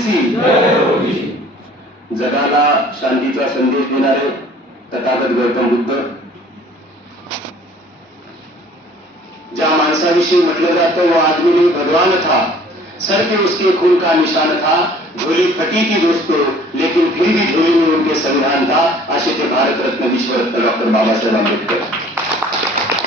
OBC. जगाला शांतीचा संदेश देणारे तथागत गौतम बुद्ध, ज्या माणसाविषयी म्हटलं जातं वो आदमी नहीं भगवान था, सर पे उसके खून का निशान था, झोली फटी थी दोस्तों लेकिन फिर भी झोली में उनके संविधान था, असे ते भारतरत्न विश्वरत्न डॉक्टर बाबासाहेब आंबेडकर.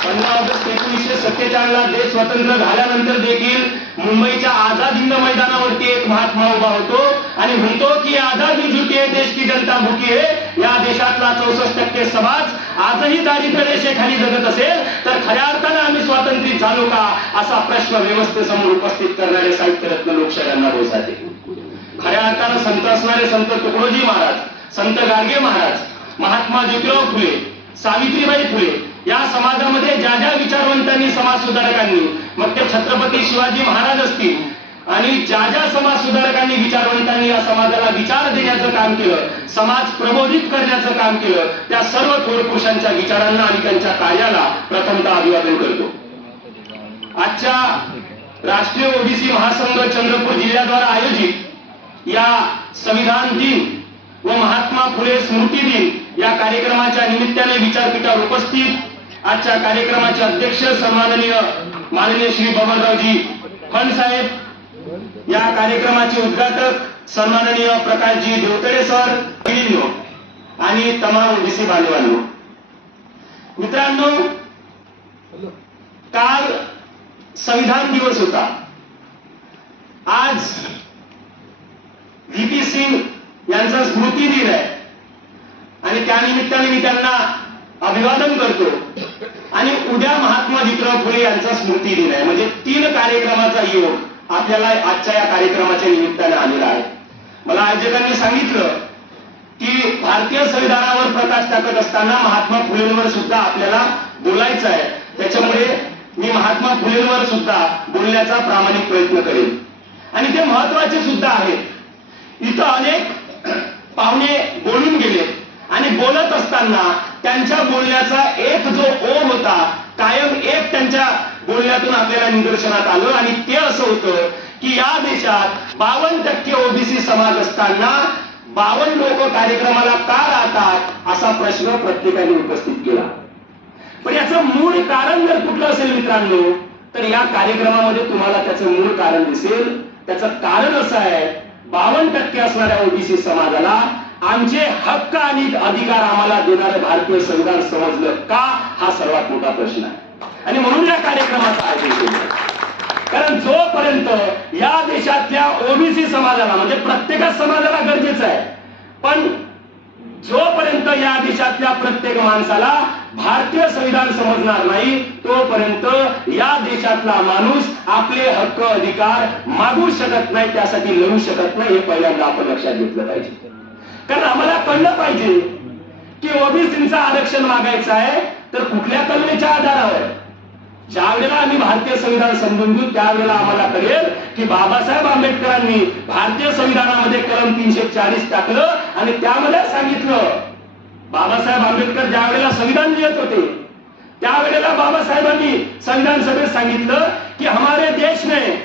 15 ऑगस्ट 1947 ला देश स्वतंत्र झाल्यानंतर देखील मुंबईच्या आझाद हिंद मैदानावरती एक महात्मा उभा होतो आणि म्हणतो की आझादी झुकी है, देश की जनता भुकी है. या देशातला 64% समाज आजही दारिद्र्य रेषेखाली जगत असेल तर खऱ्या अर्थानं आम्ही स्वातंत्र्य झालो का, असा प्रश्न व्यवस्थेसमोर उपस्थित करणारे साहित्यरत्न लोकशाहींना बोलतात. खऱ्या अर्थानं संत असणारे संत तुकडोजी महाराज, संत गाडगे महाराज, महात्मा ज्योतिराव फुले, सावित्रीबाई फुले या समाजामध्ये ज्या ज्या विचारवंतांनी, समाज सुधारकांनी, मग ते छत्रपती शिवाजी महाराज असतील आणि ज्या ज्या समाज सुधारकांनी, विचारवंतांनी या समाजाला विचार देण्याचं काम केलं, समाज प्रबोधित करण्याचं काम केलं, त्या सर्व थोर पुरुषांच्या विचारांना आणि त्यांच्या कार्याला प्रथमतः अभिवादन करतो. आजच्या राष्ट्रीय ओबीसी महासंघ चंद्रपूर जिल्ह्याद्वारा आयोजित या संविधान दिन व महात्मा फुले स्मृती दिन या कार्यक्रमाच्या निमित्ताने विचारपीठावर उपस्थित आजच्या कार्यक्रमाचे अध्यक्ष सन्माननीय माननीय श्री बबनरावजी फंड साहेब, या कार्यक्रमाचे उद्घाटक सन्माननीय प्रकाशजी देवतडे सर आणि तमाम ओबीसी बांधवांनो, मित्रांनो, काल संविधान दिवस होता. आज व्हीपी सिंग यांचा स्मृती दिन आहे आणि त्यानिमित्ताने मी त्यांना अभिवादन करतो. आणि उद्या महात्मा ज्योतिराव फुले यांचा स्मृती दिन आहे. म्हणजे 3 कार्यक्रमाचा योग आपल्याला आजच्या या कार्यक्रमाच्या निमित्ताने आलेला आहे. मला आयोजकांनी सांगितलं की भारतीय संविधानावर प्रकाश टाकत असताना महात्मा फुलेंवर सुद्धा आपल्याला बोलायचं आहे. त्याच्यामुळे मी महात्मा फुलेंवर सुद्धा बोलण्याचा प्रामाणिक प्रयत्न करेन आणि ते महत्वाचे सुद्धा आहेत. इथं अनेक पाहुणे बोलून गेले आणि बोलत असताना त्यांच्या बोलण्याचा एक जो ओघ होता, कायम एक त्यांच्या बोलण्यातून आपल्याला निदर्शनात आलं आणि ते असं होतं की या देशात 52% ओबीसी समाज असताना 52 लोक कार्यक्रमाला का राहतात असा प्रश्न प्रत्येकाने उपस्थित केला. पण याचं मूळ कारण जर कुठलं असेल मित्रांनो, तर या कार्यक्रमामध्ये तुम्हाला त्याचं मूळ कारण दिसेल. त्याचं कारण असं आहे, 52% असणाऱ्या ओबीसी समाजाला आमचे हक्क आणि अधिकार आम्हाला देणारं भारतीय संविधान समजलं का, हा सर्वात मोठा प्रश्न आहे. आणि म्हणून या कार्यक्रमाचं आयोजन केलं. कारण जोपर्यंत या देशातल्या ओबीसी समाजाला, म्हणजे प्रत्येकच समाजाला गरजेचं आहे, पण जोपर्यंत या देशातल्या प्रत्येक माणसाला भारतीय संविधान समजणार नाही तोपर्यंत या देशातला माणूस आपले हक्क अधिकार मागू शकत नाही, त्यासाठी लढू शकत नाही. हे पहिल्यांदा आपण लक्षात घेतलं पाहिजे. कारण आम्हाला कळलं पाहिजे की ओबीसींचं आरक्षण मागायचं आहे तर कुठल्या कलमेच्या आधारावर. ज्या वेळेला आम्ही भारतीय संविधान समजून घेऊ त्यावेळेला आम्हाला कळेल की बाबासाहेब आंबेडकरांनी भारतीय संविधानामध्ये कलम 340 टाकलं आणि त्यामध्ये सांगितलं, बाबासाहेब आंबेडकर ज्या वेळेला संविधान लिहित होते त्यावेळेला बाबासाहेबांनी संविधान सभेत सांगितलं की हमारे देश में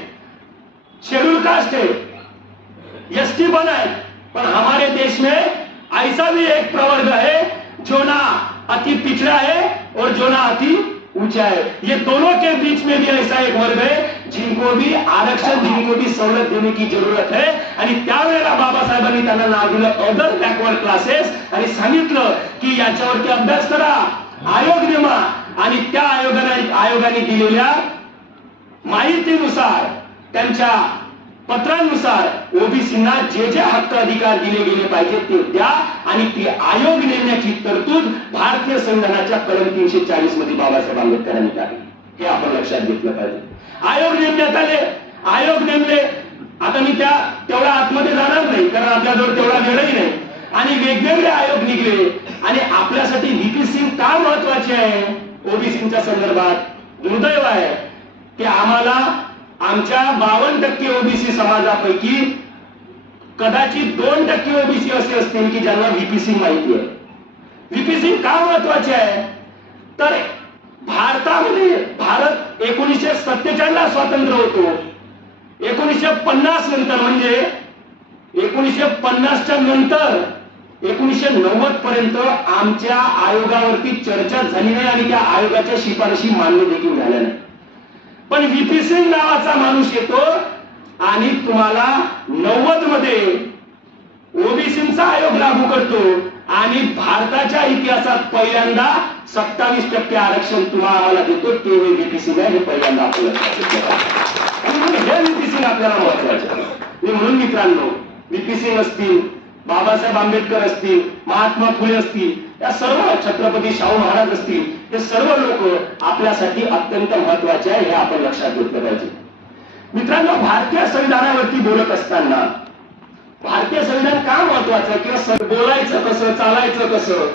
शेड्यूल कास्ट है, एसटी बना है, पर हमारे देश में ऐसा भी एक प्रवर्ग है जो ना अति पिछड़ा है और जो ना अति ऊंचा है. ये दोनों के बीच में भी ऐसा एक वर्ग है जिनको भी आरक्षण, जिनको भी सवलत देने की जरूरत है. आणि त्यावेळेला बाबासाहेबांनी त्यांना नाव दिलं अदर बॅकवर्ड क्लासेस आणि सांगितलं की याच्यावरती अभ्यास करा, आयोग नेमा आणि त्या आयोगाने दिलेल्या माहितीनुसार, त्यांच्या पत्रानुसार ओबीसींना जे जे हक्क अधिकार दिले गेले पाहिजे ते द्या आणि ती आयोग नेमण्याची तरतूद भारतीय संविधानाच्या कलम 340 मध्ये बाबासाहेब आंबेडकरांनी टाकली. हे आपण लक्षात घेतलं पाहिजे. आयोग नेमण्यात आले, आयोग नेमले. आता मी तेवढा आतमध्ये जाणार नाही कारण आपल्याजवळ तेवढा वेळही नाही. आणि वेगवेगळे आयोग निघले आणि आपल्यासाठी व्हीपी सिंग का महत्वाचे आहे ओबीसींच्या संदर्भात. दुर्दैव आहे की आम्हाला आमच्या 52% ओबीसी समाजापैकी कदाचित 2% ओबीसी असे असतील की ज्यांना व्हीपी सिंग माहिती आहे. व्हीपी सिंग का महत्वाचे आहे तर भारतामध्ये भारत 1947 ला स्वातंत्र्य होतो. 1950 नंतर म्हणजे 1950च्या नंतर 1990 पर्यंत आमच्या आयोगावरती चर्चा झाली नाही आणि त्या आयोगाच्या शिफारशी मान्य देखील झाल्या नाही. पण व्हीपी सिंग नावाचा माणूस येतो आणि तुम्हाला 90 मध्ये ओबीसीचा आयोग लागू करतो आणि भारताच्या इतिहासात पहिल्यांदा 27% आरक्षण तुम्हाला आम्हाला देतो. ते व्हीपी सिंग आहे, हे पहिल्यांदा आपल्याला हे व्हीपी सिंग आपल्याला महत्वाचे आहे. म्हणून मित्रांनो, व्हीपी सिंग असतील, बाबासाहेब आंबेडकर असतील, महात्मा फुले असतील, या सर्व छत्रपती शाहू महाराज असतील, हे सर्व लोक आपल्यासाठी अत्यंत महत्वाचे आहे, हे आपण लक्षात घेतलं पाहिजे. मित्रांनो, भारतीय संविधानावरती बोलत असताना भारतीय संविधान का महत्वाचं किंवा बोलायचं कसं, चालायचं कसं,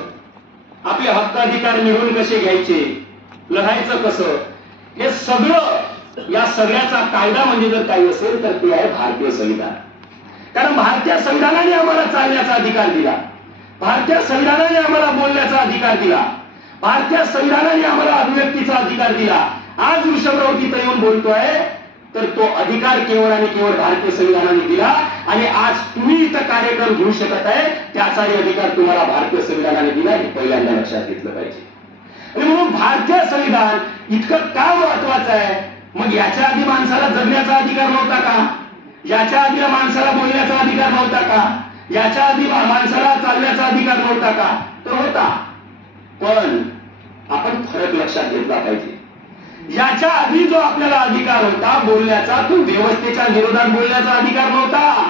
आपले हक्क अधिकार मिळवून कसे घ्यायचे, लढायचं कसं, हे सगळं, या सगळ्याचा कायदा म्हणजे जर काही असेल तर ते आहे भारतीय संविधान. कारण भारतीय संविधानाने आम्हाला चालण्याचा अधिकार दिला, भारतीय संविधानाने आम्हाला बोलण्याचा अधिकार दिला, भारतीय संविधानाने आम्हाला अभिव्यक्तीचा अधिकार दिला. आज वृषभराव तिथं येऊन बोलतोय तर तो अधिकार केवळ आणि केवळ भारतीय संविधानाने दिला आणि आज तुम्ही इथं कार्यक्रम घेऊ शकत आहे त्याचाही अधिकार तुम्हाला भारतीय संविधानाने दिला, हे पहिल्यांदा लक्षात घेतलं पाहिजे. आणि म्हणून भारतीय संविधान इतकं का महत्वाचं आहे? मग याच्या आधी माणसाला जगण्याचा अधिकार नव्हता का? याच्या आधी माणसाला बोलण्याचा अधिकार नव्हता का? याच्या आधी माणसाला चालण्याचा अधिकार नव्हता का? तर होता, पण आपण फरक लक्षात घेतला पाहिजे. याच्या आधी जो आपल्याला अधिकार होता बोलण्याचा, तो व्यवस्थेच्या विरोधात बोलण्याचा अधिकार नव्हता.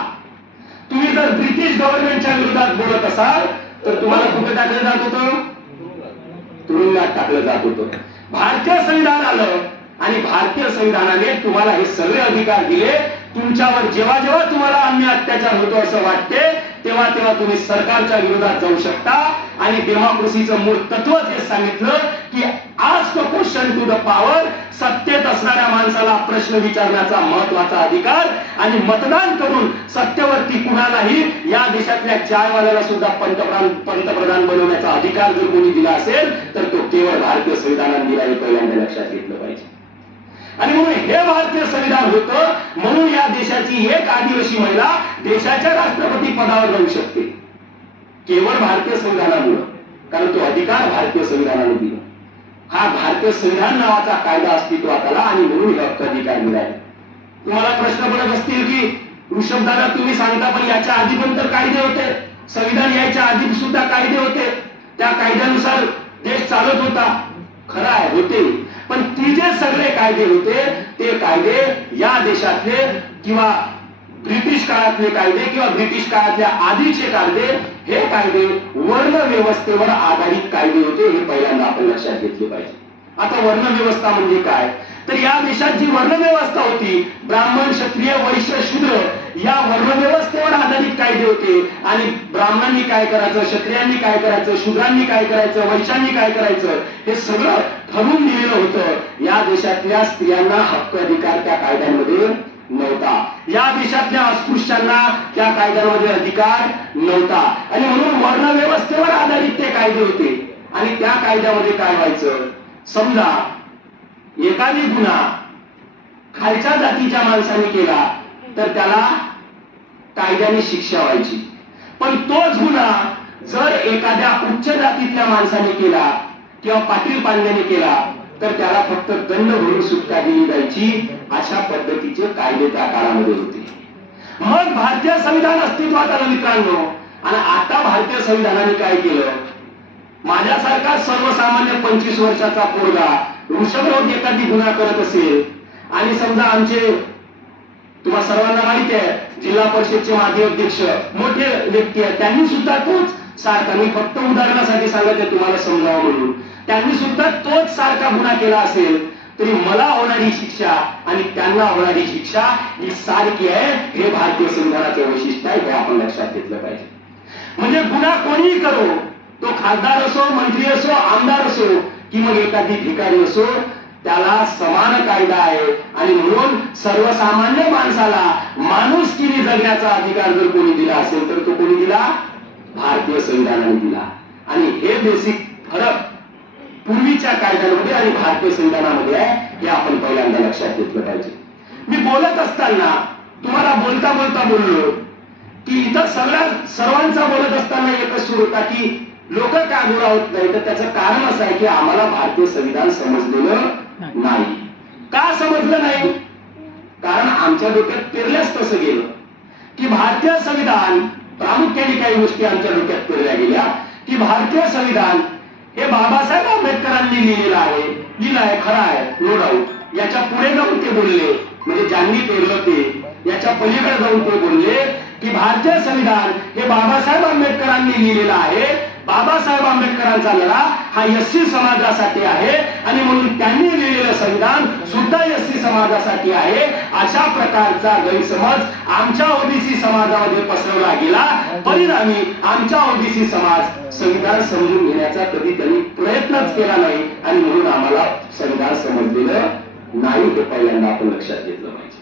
तुम्ही जर ब्रिटिश गव्हर्नमेंटच्या विरोधात बोलत असाल तर तुम्हाला कुठे टाकलं जात होतं? तुरुंगात टाकलं जात होतं. भारतीय संविधान आलं आणि भारतीय संविधानाने तुम्हाला हे सगळे अधिकार दिले. तुमच्यावर जेव्हा जेव्हा तुम्हाला अन्याय अत्याचार होतो असं वाटते तेव्हा तेव्हा तुम्ही सरकारच्या विरोधात जाऊ शकता. आणि डेमोक्रेसीचं मूळ तत्वच हे सांगितलं की आज the question to the power, सत्तेत असणाऱ्या माणसाला प्रश्न विचारण्याचा महत्वाचा अधिकार आणि मतदान करून सत्तेवरती कुणालाही, या देशातल्या चायवाल्याला सुद्धा पंतप्रधान बनवण्याचा अधिकार जर कोणी दिला असेल तर तो केवळ भारतीय संविधानाने दिला, हे पहिल्यांदा लक्षात घेतलं पाहिजे. आणि म्हणून हे भारतीय संविधान होतं म्हणून या देशाची एक आदिवासी महिला देशाच्या राष्ट्रपती पदावर राहू शकते, केवळ भारतीय संविधानामुळे, कारण तो अधिकार भारतीय संविधानाने दिला. हा भारतीय संविधान नावाचा कायदा अस्तित्वात आला आणि म्हणून हे हक्क अधिकार मिळाले. तुम्हाला प्रश्न पडत असतील की ऋषभदादा तुम्ही सांगता पण याच्या आधी पण तर कायदे होते, संविधान यायच्या आधी सुद्धा कायदे होते, त्या कायद्यानुसार देश चालत होता. खरं आहे, होते, पण ती जे सगळे कायदे होते ते कायदे या देशातले किंवा ब्रिटिश काळातले कायदे किंवा ब्रिटिश काळातल्या आधीचे कायदे, हे कायदे वर्ण व्यवस्थेवर आधारित कायदे होते, हे पहिल्यांदा आपण लक्षात घेतले पाहिजे. आता वर्ण व्यवस्था म्हणजे काय? तर या देशात जी वर्ण व्यवस्था होती, ब्राह्मण, क्षत्रिय, वैश्य, शूद्र, या वर्ण व्यवस्थेवर आधारित कायदे होते. आणि ब्राह्मणांनी काय करायचं, क्षत्रियांनी काय करायचं, शूद्रांनी काय करायचं, वैश्यांनी काय करायचं, हे सगळं ठरवून दिलेलं होतं. या देशातल्या स्त्रियांना हक्क अधिकार त्या कायद्यांमध्ये नव्हता, या देशातल्या अस्पृश्यांना त्या कायद्यांमध्ये अधिकार नव्हता. आणि म्हणून वर्ण व्यवस्थेवर आधारित ते कायदे होते. आणि त्या कायद्यामध्ये काय व्हायचं, समजा एखादी गुन्हा खालच्या जातीच्या माणसाने केला तर त्याला कायद्याने शिक्षा व्हायची, पण तोच गुन्हा जर एखाद्या उच्च जातीतल्या माणसाने केला किंवा पाटील पांड्याने केला तर त्याला फक्त दंड भरून सुटका दिली जायची. अशा पद्धतीचे कायदे त्या काळामध्ये होते. मग भारतीय संविधान अस्तित्वात आलं मित्रांनो. आणि आता भारतीय संविधानाने काय केलं, माझ्यासारखा सर्वसामान्य 25 वर्षाचा पोरगा ऋषभराव एखादी गुन्हा करत असेल आणि समजा आमचे, तुम्हाला सर्वांना माहिती आहे, जिल्हा परिषदचे माजी अध्यक्ष मोठे व्यक्ती आहेत, त्यांनी सुद्धा तोच सारखा, मी फक्त उदाहरणासाठी सांगते तुम्हाला समजावं म्हणून, त्यांनी सुद्धा तोच सारखा गुन्हा केला असेल तरी मला होणारी शिक्षा आणि त्यांना होणारी शिक्षा ही सारखी आहे. हे भारतीय संविधानाचं वैशिष्ट्य आहे, हे आपण लक्षात घेतलं पाहिजे. म्हणजे गुन्हा कोणीही करो, तो खासदार असो, मंत्री असो, आमदार असो की मग एखादी भिकारी असो, त्याला समान कायदा आहे. आणि म्हणून सर्वसामान्य माणसाला माणुसकीने जगण्याचा अधिकार जर कोणी दिला असेल तर तो कोणी दिला, भारतीय संविधानाने दिला. आणि हे बेसिक फरक पूर्वीच्या कायद्यांमध्ये आणि भारतीय संविधानामध्ये आहे, हे आपण पहिल्यांदा लक्षात घेतलं पाहिजे. मी बोलत असताना तुम्हाला बोलता बोलता बोललो की मला सर्वांचा बोलत असताना एकच सूर होता की लोक का गोळा होत नाही, तर त्याचं कारण असं आहे की आम्हाला भारतीय संविधान समजलेलं नाही. का समजलं नाही? कारण आमच्या डोक्यात पेरल्याच तसं गेलं की भारतीय संविधान, प्रामुख्याने काही गोष्टी आमच्या डोक्यात पेरल्या गेल्या की भारतीय संविधान हे बाबासाहेब आंबेडकरांनी लिहिलेलं आहे, खरं आहे, नो डाऊट. याच्या पुढे जाऊन ते बोलले, म्हणजे ज्यांनी पेरलं ते याच्या पलीकडे जाऊन ते बोलले की भारतीय संविधान हे बाबासाहेब आंबेडकरांनी लिहिलेलं आहे. बाबासाहेब आंबेडकरांचा लढा हा एससी समाजासाठी आहे आणि म्हणून त्यांनी लिहिलेलं संविधान सुद्धा एससी समाजासाठी आहे. अशा प्रकारचा गैरसमज आमच्या ओबीसी समाजामध्ये पसरवला गेला. परिणामी आमचा ओबीसी समाज संविधान समजून घेण्याचा कधी त्यांनी प्रयत्नच केला नाही आणि म्हणून आम्हाला संविधान समजलेलं नाही. हे पहिल्यांदा आपण लक्षात घेतलं पाहिजे.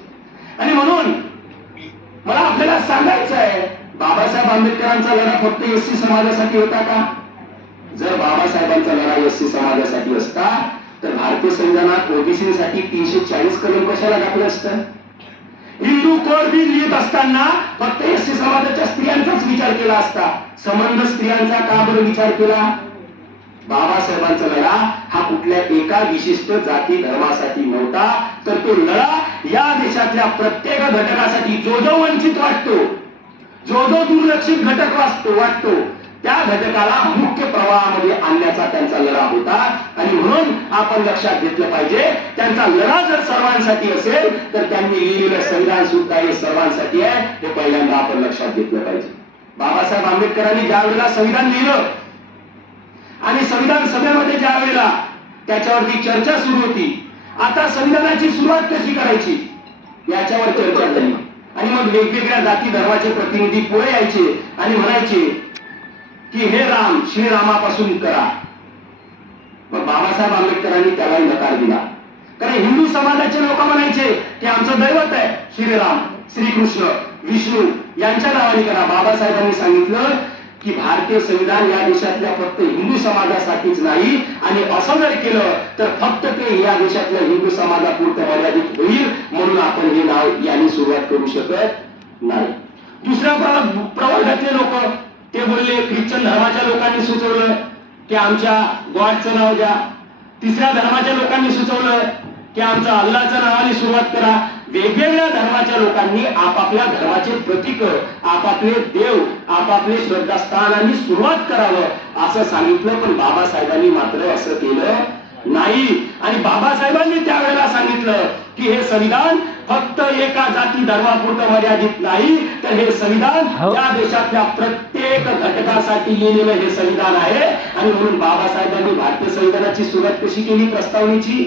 आणि म्हणून मला आपल्याला सांगायचं आहे, बाबासाहेब आंबेडकरांचा लढा फक्त एससी समाजासाठी होता का? जर बाबासाहेबांचा लढा एससी समाजासाठी असता तर भारतीय संविधानात ओबीसीसाठी 340 कलम कशाला टाकलं असतं? हिंदू कोड बिल लिहित असताना फक्त एससी समाजाच्या स्त्रियांचाच विचार केला असता, संबंध स्त्रियांचा का बरं विचार केला? बाबासाहेबांचा लढा हा कुठल्या एका विशिष्ट जाती धर्मासाठी नव्हता, तर तो लढा या देशातल्या प्रत्येक घटकासाठी, जो जो वंचित वाटतो, जो जो दुर्लक्षित घटक वाटतो, त्या घटकाला मुख्य प्रवाहामध्ये आणण्याचा त्यांचा लढा होता. आणि म्हणून आपण लक्षात घेतलं पाहिजे, त्यांचा लढा जर सर्वांसाठी असेल तर त्यांनी लिहिलेलं संविधान सुद्धा हे सर्वांसाठी आहे. हे पहिल्यांदा आपण लक्षात घेतलं पाहिजे. बाबासाहेब आंबेडकरांनी ज्या वेळेला संविधान लिहिलं आणि संविधान सभेमध्ये ज्या वेळेला त्याच्यावरती चर्चा सुरू होती, आता संविधानाची सुरुवात कशी करायची याच्यावर चर्चा झाली. आणि मग वेगवेगळ्या जाती धर्माचे प्रतिनिधी पुढे यायचे आणि म्हणायचे की हे राम श्रीरामापासून करा. मग बाबासाहेब आंबेडकरांनी त्यालाही नकार दिला. कारण हिंदू समाजाचे लोक म्हणायचे की आमचं दैवत आहे श्रीराम, श्रीकृष्ण, विष्णू यांच्या नावाने करा. बाबासाहेबांनी सांगितलं की भारतीय संविधान या देशातल्या फक्त हिंदू समाजासाठीच नाही, आणि असं जर केलं तर फक्त ते या देशातल्या हिंदू समाजापुरतं मर्यादित होईल, म्हणून आपण हे नाव यांनी सुरुवात करू शकत नाही. दुसऱ्या प्रवर्गातले लोक ते बोलले, ख्रिश्चन धर्माच्या लोकांनी सुचवलं की आमच्या गॉडचं नाव द्या. तिसऱ्या धर्माच्या लोकांनी सुचवलं की आमच्या अल्लाच्या नावाने सुरुवात करा. वेगवेगळ्या धर्माच्या लोकांनी आपापल्या धर्माचे प्रतीक, आपापले देव, आपापले श्रद्धास्थानांनी सुरुवात करावं असं सांगितलं. पण बाबासाहेबांनी मात्र असं केलं नाही. आणि बाबासाहेबांनी त्यावेळेला सांगितलं की हे संविधान फक्त एका जाती धर्मापुरतं मर्यादित नाही, तर हे संविधान या देशातल्या प्रत्येक घटकासाठी लिहिलेलं हे संविधान आहे. आणि म्हणून बाबासाहेबांनी भारतीय संविधानाची सुरुवात कशी केली? प्रस्तावनेची,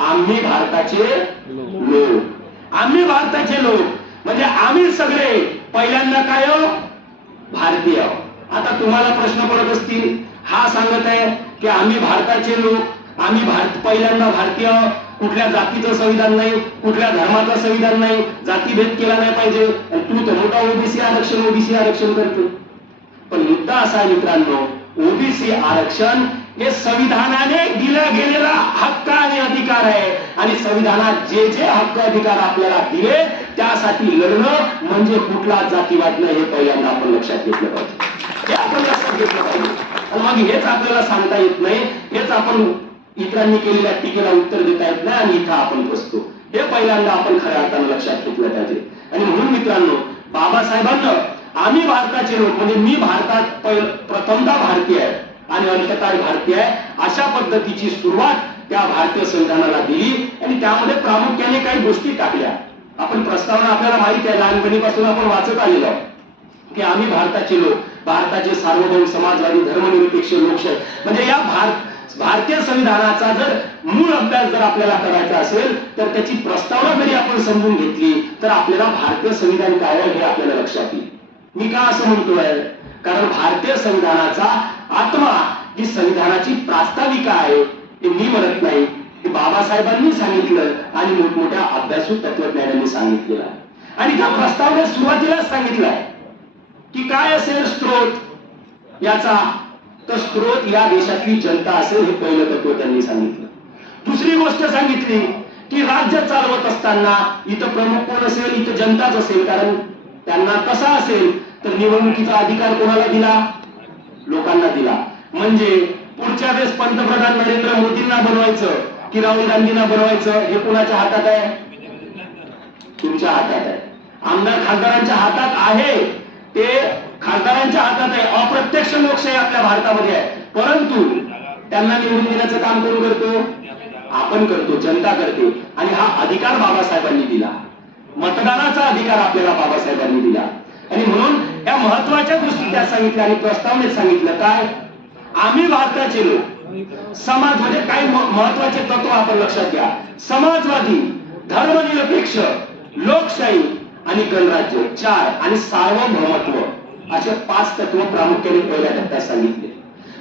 आम्ही भारताचे लोक, आम्ही भारताचे लोक, म्हणजे आम्ही सगळे पहिल्यांदा काय भारतीय. आता तुम्हाला प्रश्न पडत असतील, हा सांगत आहे की आम्ही भारताचे लोक, आम्ही पहिल्यांदा भारतीय, कुठल्या जातीचं संविधान नाही, कुठल्या धर्माचं संविधान नाही, जातीभेद केला नाही पाहिजे, तू तर मोठा ओबीसी आरक्षण करतो. पण मुद्दा असा आहे मित्रांनो, ओबीसी आरक्षण हे संविधानाने दिला गेलेला हक्क आणि अधिकार आहे. आणि संविधानात जे जे हक्क अधिकार आपल्याला दिले त्यासाठी लढणं म्हणजे कुठला जातीवाद नाही, हे पहिल्यांदा आपण लक्षात घेतलं पाहिजे. हे आपण लक्षात घेतलं पाहिजे. आणि मग हेच आपल्याला सांगता येत नाही, हेच आपण इतरांनी केलेल्या टीकेला उत्तर देता येत नाही आणि इथं आपण बसतो. हे पहिल्यांदा आपण खऱ्या अर्थानं लक्षात घेतलं पाहिजे. आणि म्हणून मित्रांनो, बाबासाहेबांना आम्ही भारताचे लोक, म्हणजे मी भारतात प्रथमतः भारतीय आहे आणि अंततः भारतीय आहे, अशा पद्धतीची सुरुवात त्या भारतीय संविधानाला दिली. आणि त्यामध्ये प्रामुख्याने काही गोष्टी टाकल्या. आपण प्रस्तावना आपल्याला माहिती आहे, लहानपणीपासून आपण वाचत आलेलो की आम्ही भारताचे लोक, भारताचे सार्वभौम समाजवादी धर्मनिरपेक्ष लोकशाही, म्हणजे या भारतीय संविधानाचा जर मूळ अभ्यास जर आपल्याला करायचा असेल तर त्याची प्रस्तावना जरी आपण समजून घेतली तर आपल्याला भारतीय संविधान काय आहे हे आपल्याला लक्षात येईल. मी का असं म्हणतोय? कारण भारतीय संविधानाचा आत्मा ही संविधानाची प्रास्ताविका आहे. ते मी म्हणत नाही, की बाबासाहेबांनी सांगितलं आणि मोठमोठ्या अभ्यासू तत्वज्ञानांनी सांगितलेलं आहे. आणि त्या प्रस्तावनेत सुरुवातीलाच सांगितलंय की काय असेल स्त्रोत याचा, तर स्त्रोत या देशातली जनता असेल, हे पहिलं तत्व त्यांनी सांगितलं. दुसरी गोष्ट सांगितली की राज्य चालवत असताना इथं प्रमुख कोण असेल? इथं जनताच असेल, कारण त्यांना कसा असेल तर निवडणुकीचा अधिकार कोणाला दिला? लोकांना दिला. म्हणजे पुढच्या वेळेस पंतप्रधान नरेंद्र मोदींना बनवायचं की राहुल गांधींना बनवायचं हे कोणाच्या हातात आहे? तुमच्या हातात आहे. आमदार खासदारांच्या हातात आहे, ते खासदारांच्या हातात आहे. अप्रत्यक्ष लोकशाही आपल्या भारतामध्ये आहे, परंतु त्यांना निवडून देण्याचं काम कोण करतो? आपण करतो, जनता करते. आणि हा अधिकार बाबासाहेबांनी दिला, मतदानाचा अधिकार आपल्याला बाबासाहेबांनी दिला. आणि म्हणून या महत्वाच्या गोष्टी त्या सांगितल्या आणि प्रस्तावनेत सांगितलं काय? आम्ही भारताचे लोक समाज म्हणजे काही महत्वाचे तत्व आपण लक्षात घ्या. समाजवादी, धर्मनिरपेक्ष, लोकशाही आणि गणराज्य, 4 आणि सार्वभौमत्व असे 5 तत्व प्रामुख्याने पहिल्या टप्प्यात सांगितले.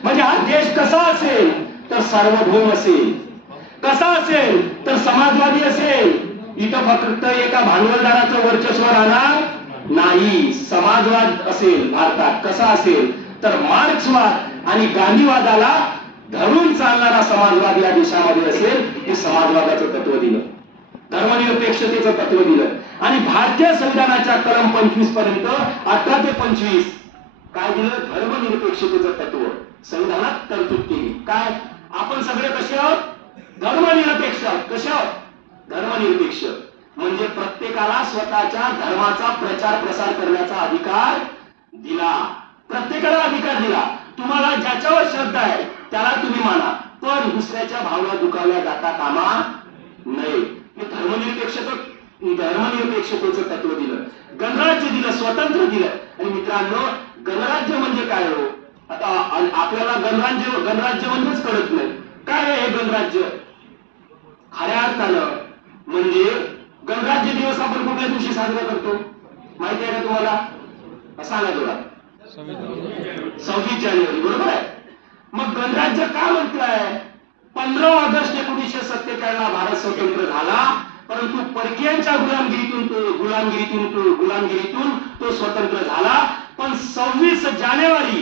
म्हणजे हा देश कसा असेल तर सार्वभौम असेल, कसा असेल तर समाजवादी असेल. इथं फक्त एका भांडवलदाराचं वर्चस्व राहणार नाही. समाजवाद असेल भारतात, कसा असेल तर मार्क्सवाद आणि गांधीवादाला धरून चालणारा समाजवाद या देशामध्ये असेल. हे समाजवादाचं तत्व दिलं, धर्मनिरपेक्षतेचं तत्व दिलं. आणि भारतीय संविधानाच्या कलम 25 पर्यंत 18 ते 25 काय दिलं? धर्मनिरपेक्षतेचं तत्व संविधानात तरतूद केली. काय? आपण सगळे कसे आहोत? धर्मनिरपेक्ष आहोत. कसे आहोत? धर्मनिरपेक्ष म्हणजे प्रत्येकाला स्वतःच्या धर्माचा प्रचार प्रसार करण्याचा अधिकार दिला. प्रत्येकाला अधिकार दिला. तुम्हाला ज्याच्यावर श्रद्धा आहे त्याला तुम्ही माना, पण दुसऱ्याच्या भावना दुखावल्या जाता कामा नये. धर्मनिरपेक्षतेचं तत्व दिलं, गणराज्य दिलं, स्वतंत्र दिलं. आणि मित्रांनो, गणराज्य म्हणजे काय हो? आता आपल्याला गणराज्य म्हणजेच कळत नाही. काय आहे हे गणराज्य? खऱ्या अर्थानं म्हणजे गणराज्य दिवस आपण कुठल्या दिवशी साजरा करतो माहिती आहे का तुम्हाला? सांगा थोडा. 26 जानेवारी, बरोबर आहे. मग गणराज्य का म्हटलंय? 15 ऑगस्ट 1947 ला भारत स्वतंत्र झाला, परंतु परकीयांच्या गुलामगिरीतून तो स्वतंत्र झाला. पण 26 जानेवारी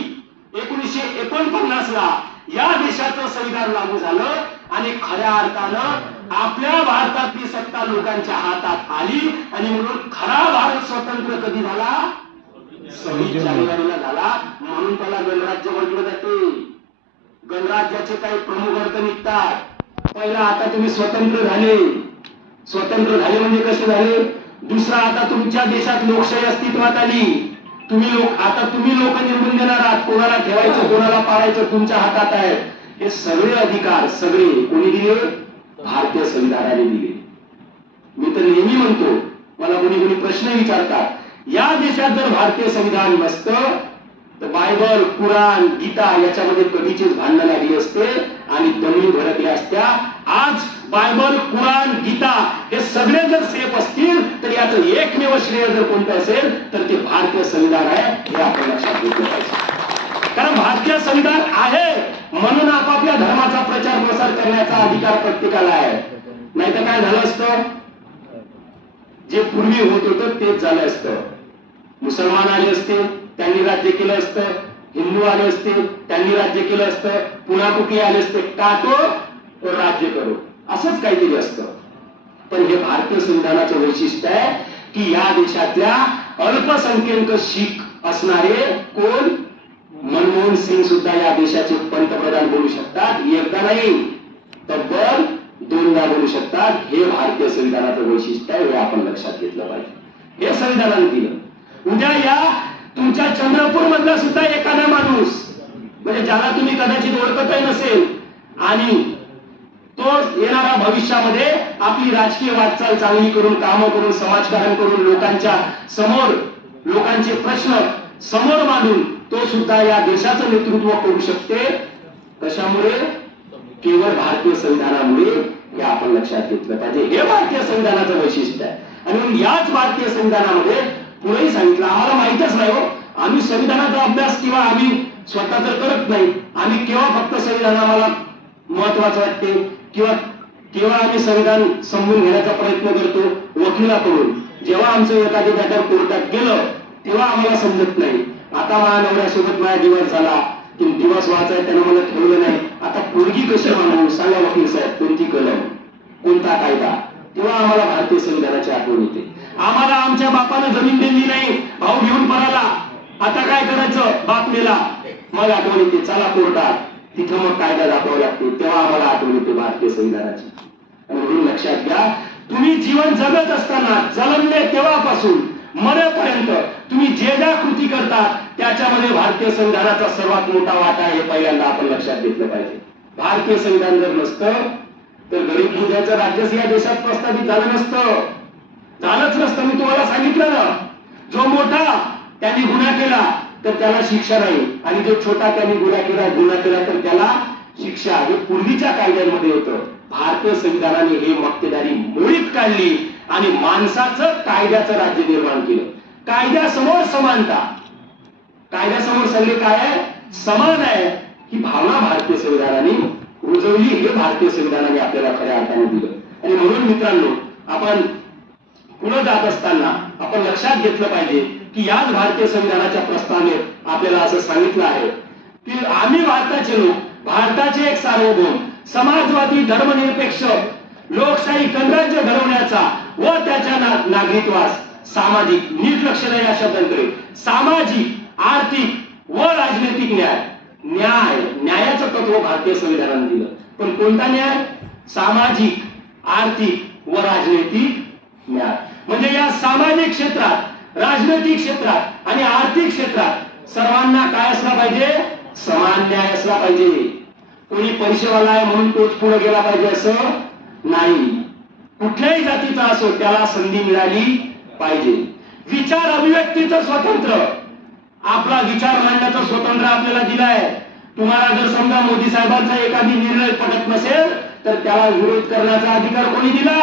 1949 ला या देशाचं संविधान लागू झालं आणि खऱ्या अर्थानं आपल्या भारतातली सत्ता लोकांच्या हातात आली. आणि म्हणून खरा भारत स्वतंत्र कधी झाला? 26 जानेवारीला झाला. म्हणून त्याला गणराज्य म्हटलं जाते. गणराज्याचे काही प्रमुख अर्थ निघतात. पहिला, आता तुम्ही स्वतंत्र झाले. स्वतंत्र झाले म्हणजे कसे झाले? दुसरा, आता तुमच्या देशात लोकशाही अस्तित्वात आली. तुम्ही लोक निवडून देणार आहात. कोणाला ठेवायचं, कोणाला पाडायचं तुमच्या हातात आहे. हे सगळे अधिकार सगळे कोणी दिले? भारतीय संविधानाने दिले. मी तर नेहमी म्हणतो, मला कोणी प्रश्न विचारतात, या देशात जर भारतीय संविधान नसतं तर बायबल, कुराण, गीता याच्यामध्ये कधीचीच भांडणं लागली असते आणि दंगली भडकल्या असत्या. आज बायबल, कुराण, गीता हे सगळे जर सेफ असतील तर याचं एकमेव श्रेय जर कोणतं असेल तर ते भारतीय संविधान आहे. हे आपण लक्षात घेतलं पाहिजे. कारण भारतीय संविधान आहे म्हणून आपापल्या धर्माचा प्रचार प्रसार करण्याचा अधिकार प्रत्येकाला आहे. नाही तर काय झालं असतं? जे पूर्वी होत होतं तेच झालं असतं. मुसलमान आले असते, त्यांनी राज्य केलं असतं. हिंदू आले असते, त्यांनी राज्य केलं असतं. पुन्हा कुठे आले असते, टाटो राज्य करो, असंच काहीतरी असतं. पण हे भारतीय संविधानाचं वैशिष्ट्य आहे की या देशातल्या अल्पसंख्याक शीख असणारे कोण? मनमोहन सिंग सुद्धा या देशाचे पंतप्रधान बनू शकतात. एकदा नाही, तब्बल 2दा बनू शकतात. हे भारतीय संविधानाचं वैशिष्ट्य आहे. हे आपण लक्षात घेतलं पाहिजे. हे संविधानाने दिलं. उद्या या तुमच्या चंद्रपूर मधला सुद्धा एखादा माणूस म्हणजे ज्याला तुम्ही कदाचित ओळखतही नसेल आणि तो येणाऱ्या भविष्यामध्ये आपली राजकीय वाटचाल चांगली करून, कामं करून, समाजकारण करून, लोकांच्या समोर लोकांचे प्रश्न समोर मांडून तो सुद्धा या देशाचं नेतृत्व करू शकते. कशामुळे? केवळ भारतीय संविधानामुळे. हे आपण लक्षात घेतलं पाहिजे. हे भारतीय संविधानाचं वैशिष्ट्य आहे. आणि याच भारतीय संविधानामध्ये पुढेही सांगितलं, आम्हाला माहितच नाही हो, आम्ही संविधानाचा अभ्यास किंवा आम्ही स्वतः तर करत नाही. आम्ही केव्हा फक्त संविधान आम्हाला महत्वाचं वाटते किंवा आम्ही संविधान समजून घेण्याचा प्रयत्न करतो वकिलाकडून. जेव्हा आमचं एखादी मॅटर कोर्टात गेलं तेव्हा आम्हाला समजत नाही. आता माझ्या नवऱ्यासोबत माझा दिवस झाला, दिवस वाचाय त्यानं मला ठेवलं नाही. आता पोरगी कशी मानू? सांगा वकील साहेब, कोणती कलम, कोणता कायदा? तेव्हा आम्हाला भारतीय संविधानाची आठवण येते. आम्हाला आमच्या बापानं जमीन दिली नाही, भाऊ घेऊन पळाला, आता काय करायचं, बाप मेला. मग आठवण येते, चला कोर्टात, तिथं मग कायदा दाखवावा लागतो, तेव्हा आम्हाला आठवण येते भारतीय संविधानाची. आणि म्हणून लक्षात घ्या, तुम्ही जीवन जगत असताना, जन्मले तेव्हापासून मरेपर्यंत तुम्ही जे ज्या कृती करतात त्याच्यामध्ये भारतीय संविधानाचा सर्वात मोठा वाटा आहे, हे पहिल्यांदा आपण लक्षात घेतलं पाहिजे. भारतीय संविधान जर नसतं तर गरीब मुलाचं राज्यच या देशात प्रस्थापित झालं नसतं, झालंच नसतं. मी तुम्हाला सांगितलं ना, जो मोठा त्यांनी गुन्हा केला तर त्याला शिक्षा नाही, आणि जो छोटा त्यांनी गुन्हा केला तर त्याला शिक्षा. हे पूर्वीच्या कायद्यांमध्ये होतं. भारतीय संविधानाने हे मक्तेदारी मोडीत काढली आणि माणसाचं कायद्याचं राज्य निर्माण केलं. कायद्यासमोर समानता, कायद्यासमोर सगळे काय आहे, समान आहे, ही भावना भारतीय संविधानाने रुजवली. हे भारतीय संविधानाने आपल्याला खऱ्या अर्थाने दिलं. आणि म्हणून मित्रांनो, आपण पुढे जात असताना आपण लक्षात घेतलं पाहिजे की याच भारतीय संविधानाच्या प्रस्तावनेत आपल्याला असं सांगितलं आहे की आम्ही भारताचे लोक, भारताचे एक सार्वभौम, समाजवादी, धर्मनिरपेक्ष, लोकशाही गणराज्य घडवण्याचा व त्याच्या नागरिकत्वास सामाजिक, नीट लक्ष द्या या शब्दांकडे, सामाजिक, आर्थिक व राजनैतिक न्यायाचं तत्व भारतीय संविधानाने दिलं. पण कोणता न्याय? सामाजिक, आर्थिक व राजनैतिक न्याय. म्हणजे या सामाजिक क्षेत्रात, राजनैतिक क्षेत्रात आणि आर्थिक क्षेत्रात सर्वांना काय असला पाहिजे? समान न्याय असला पाहिजे. कोणी पैसेवाला आहे म्हणून तोच पुढे गेला पाहिजे असं नाही. कुठल्याही जातीचा असो त्याला संधी मिळाली पाहिजे. विचार अभिव्यक्तीचं स्वातंत्र्य, आपला विचार मांडण्याचं स्वातंत्र्य आपल्याला दिलाय. तुम्हाला जर समजा मोदी साहेबांचा एखादी निर्णय पटत नसेल तर त्याला विरोध करण्याचा अधिकार कोणी दिला?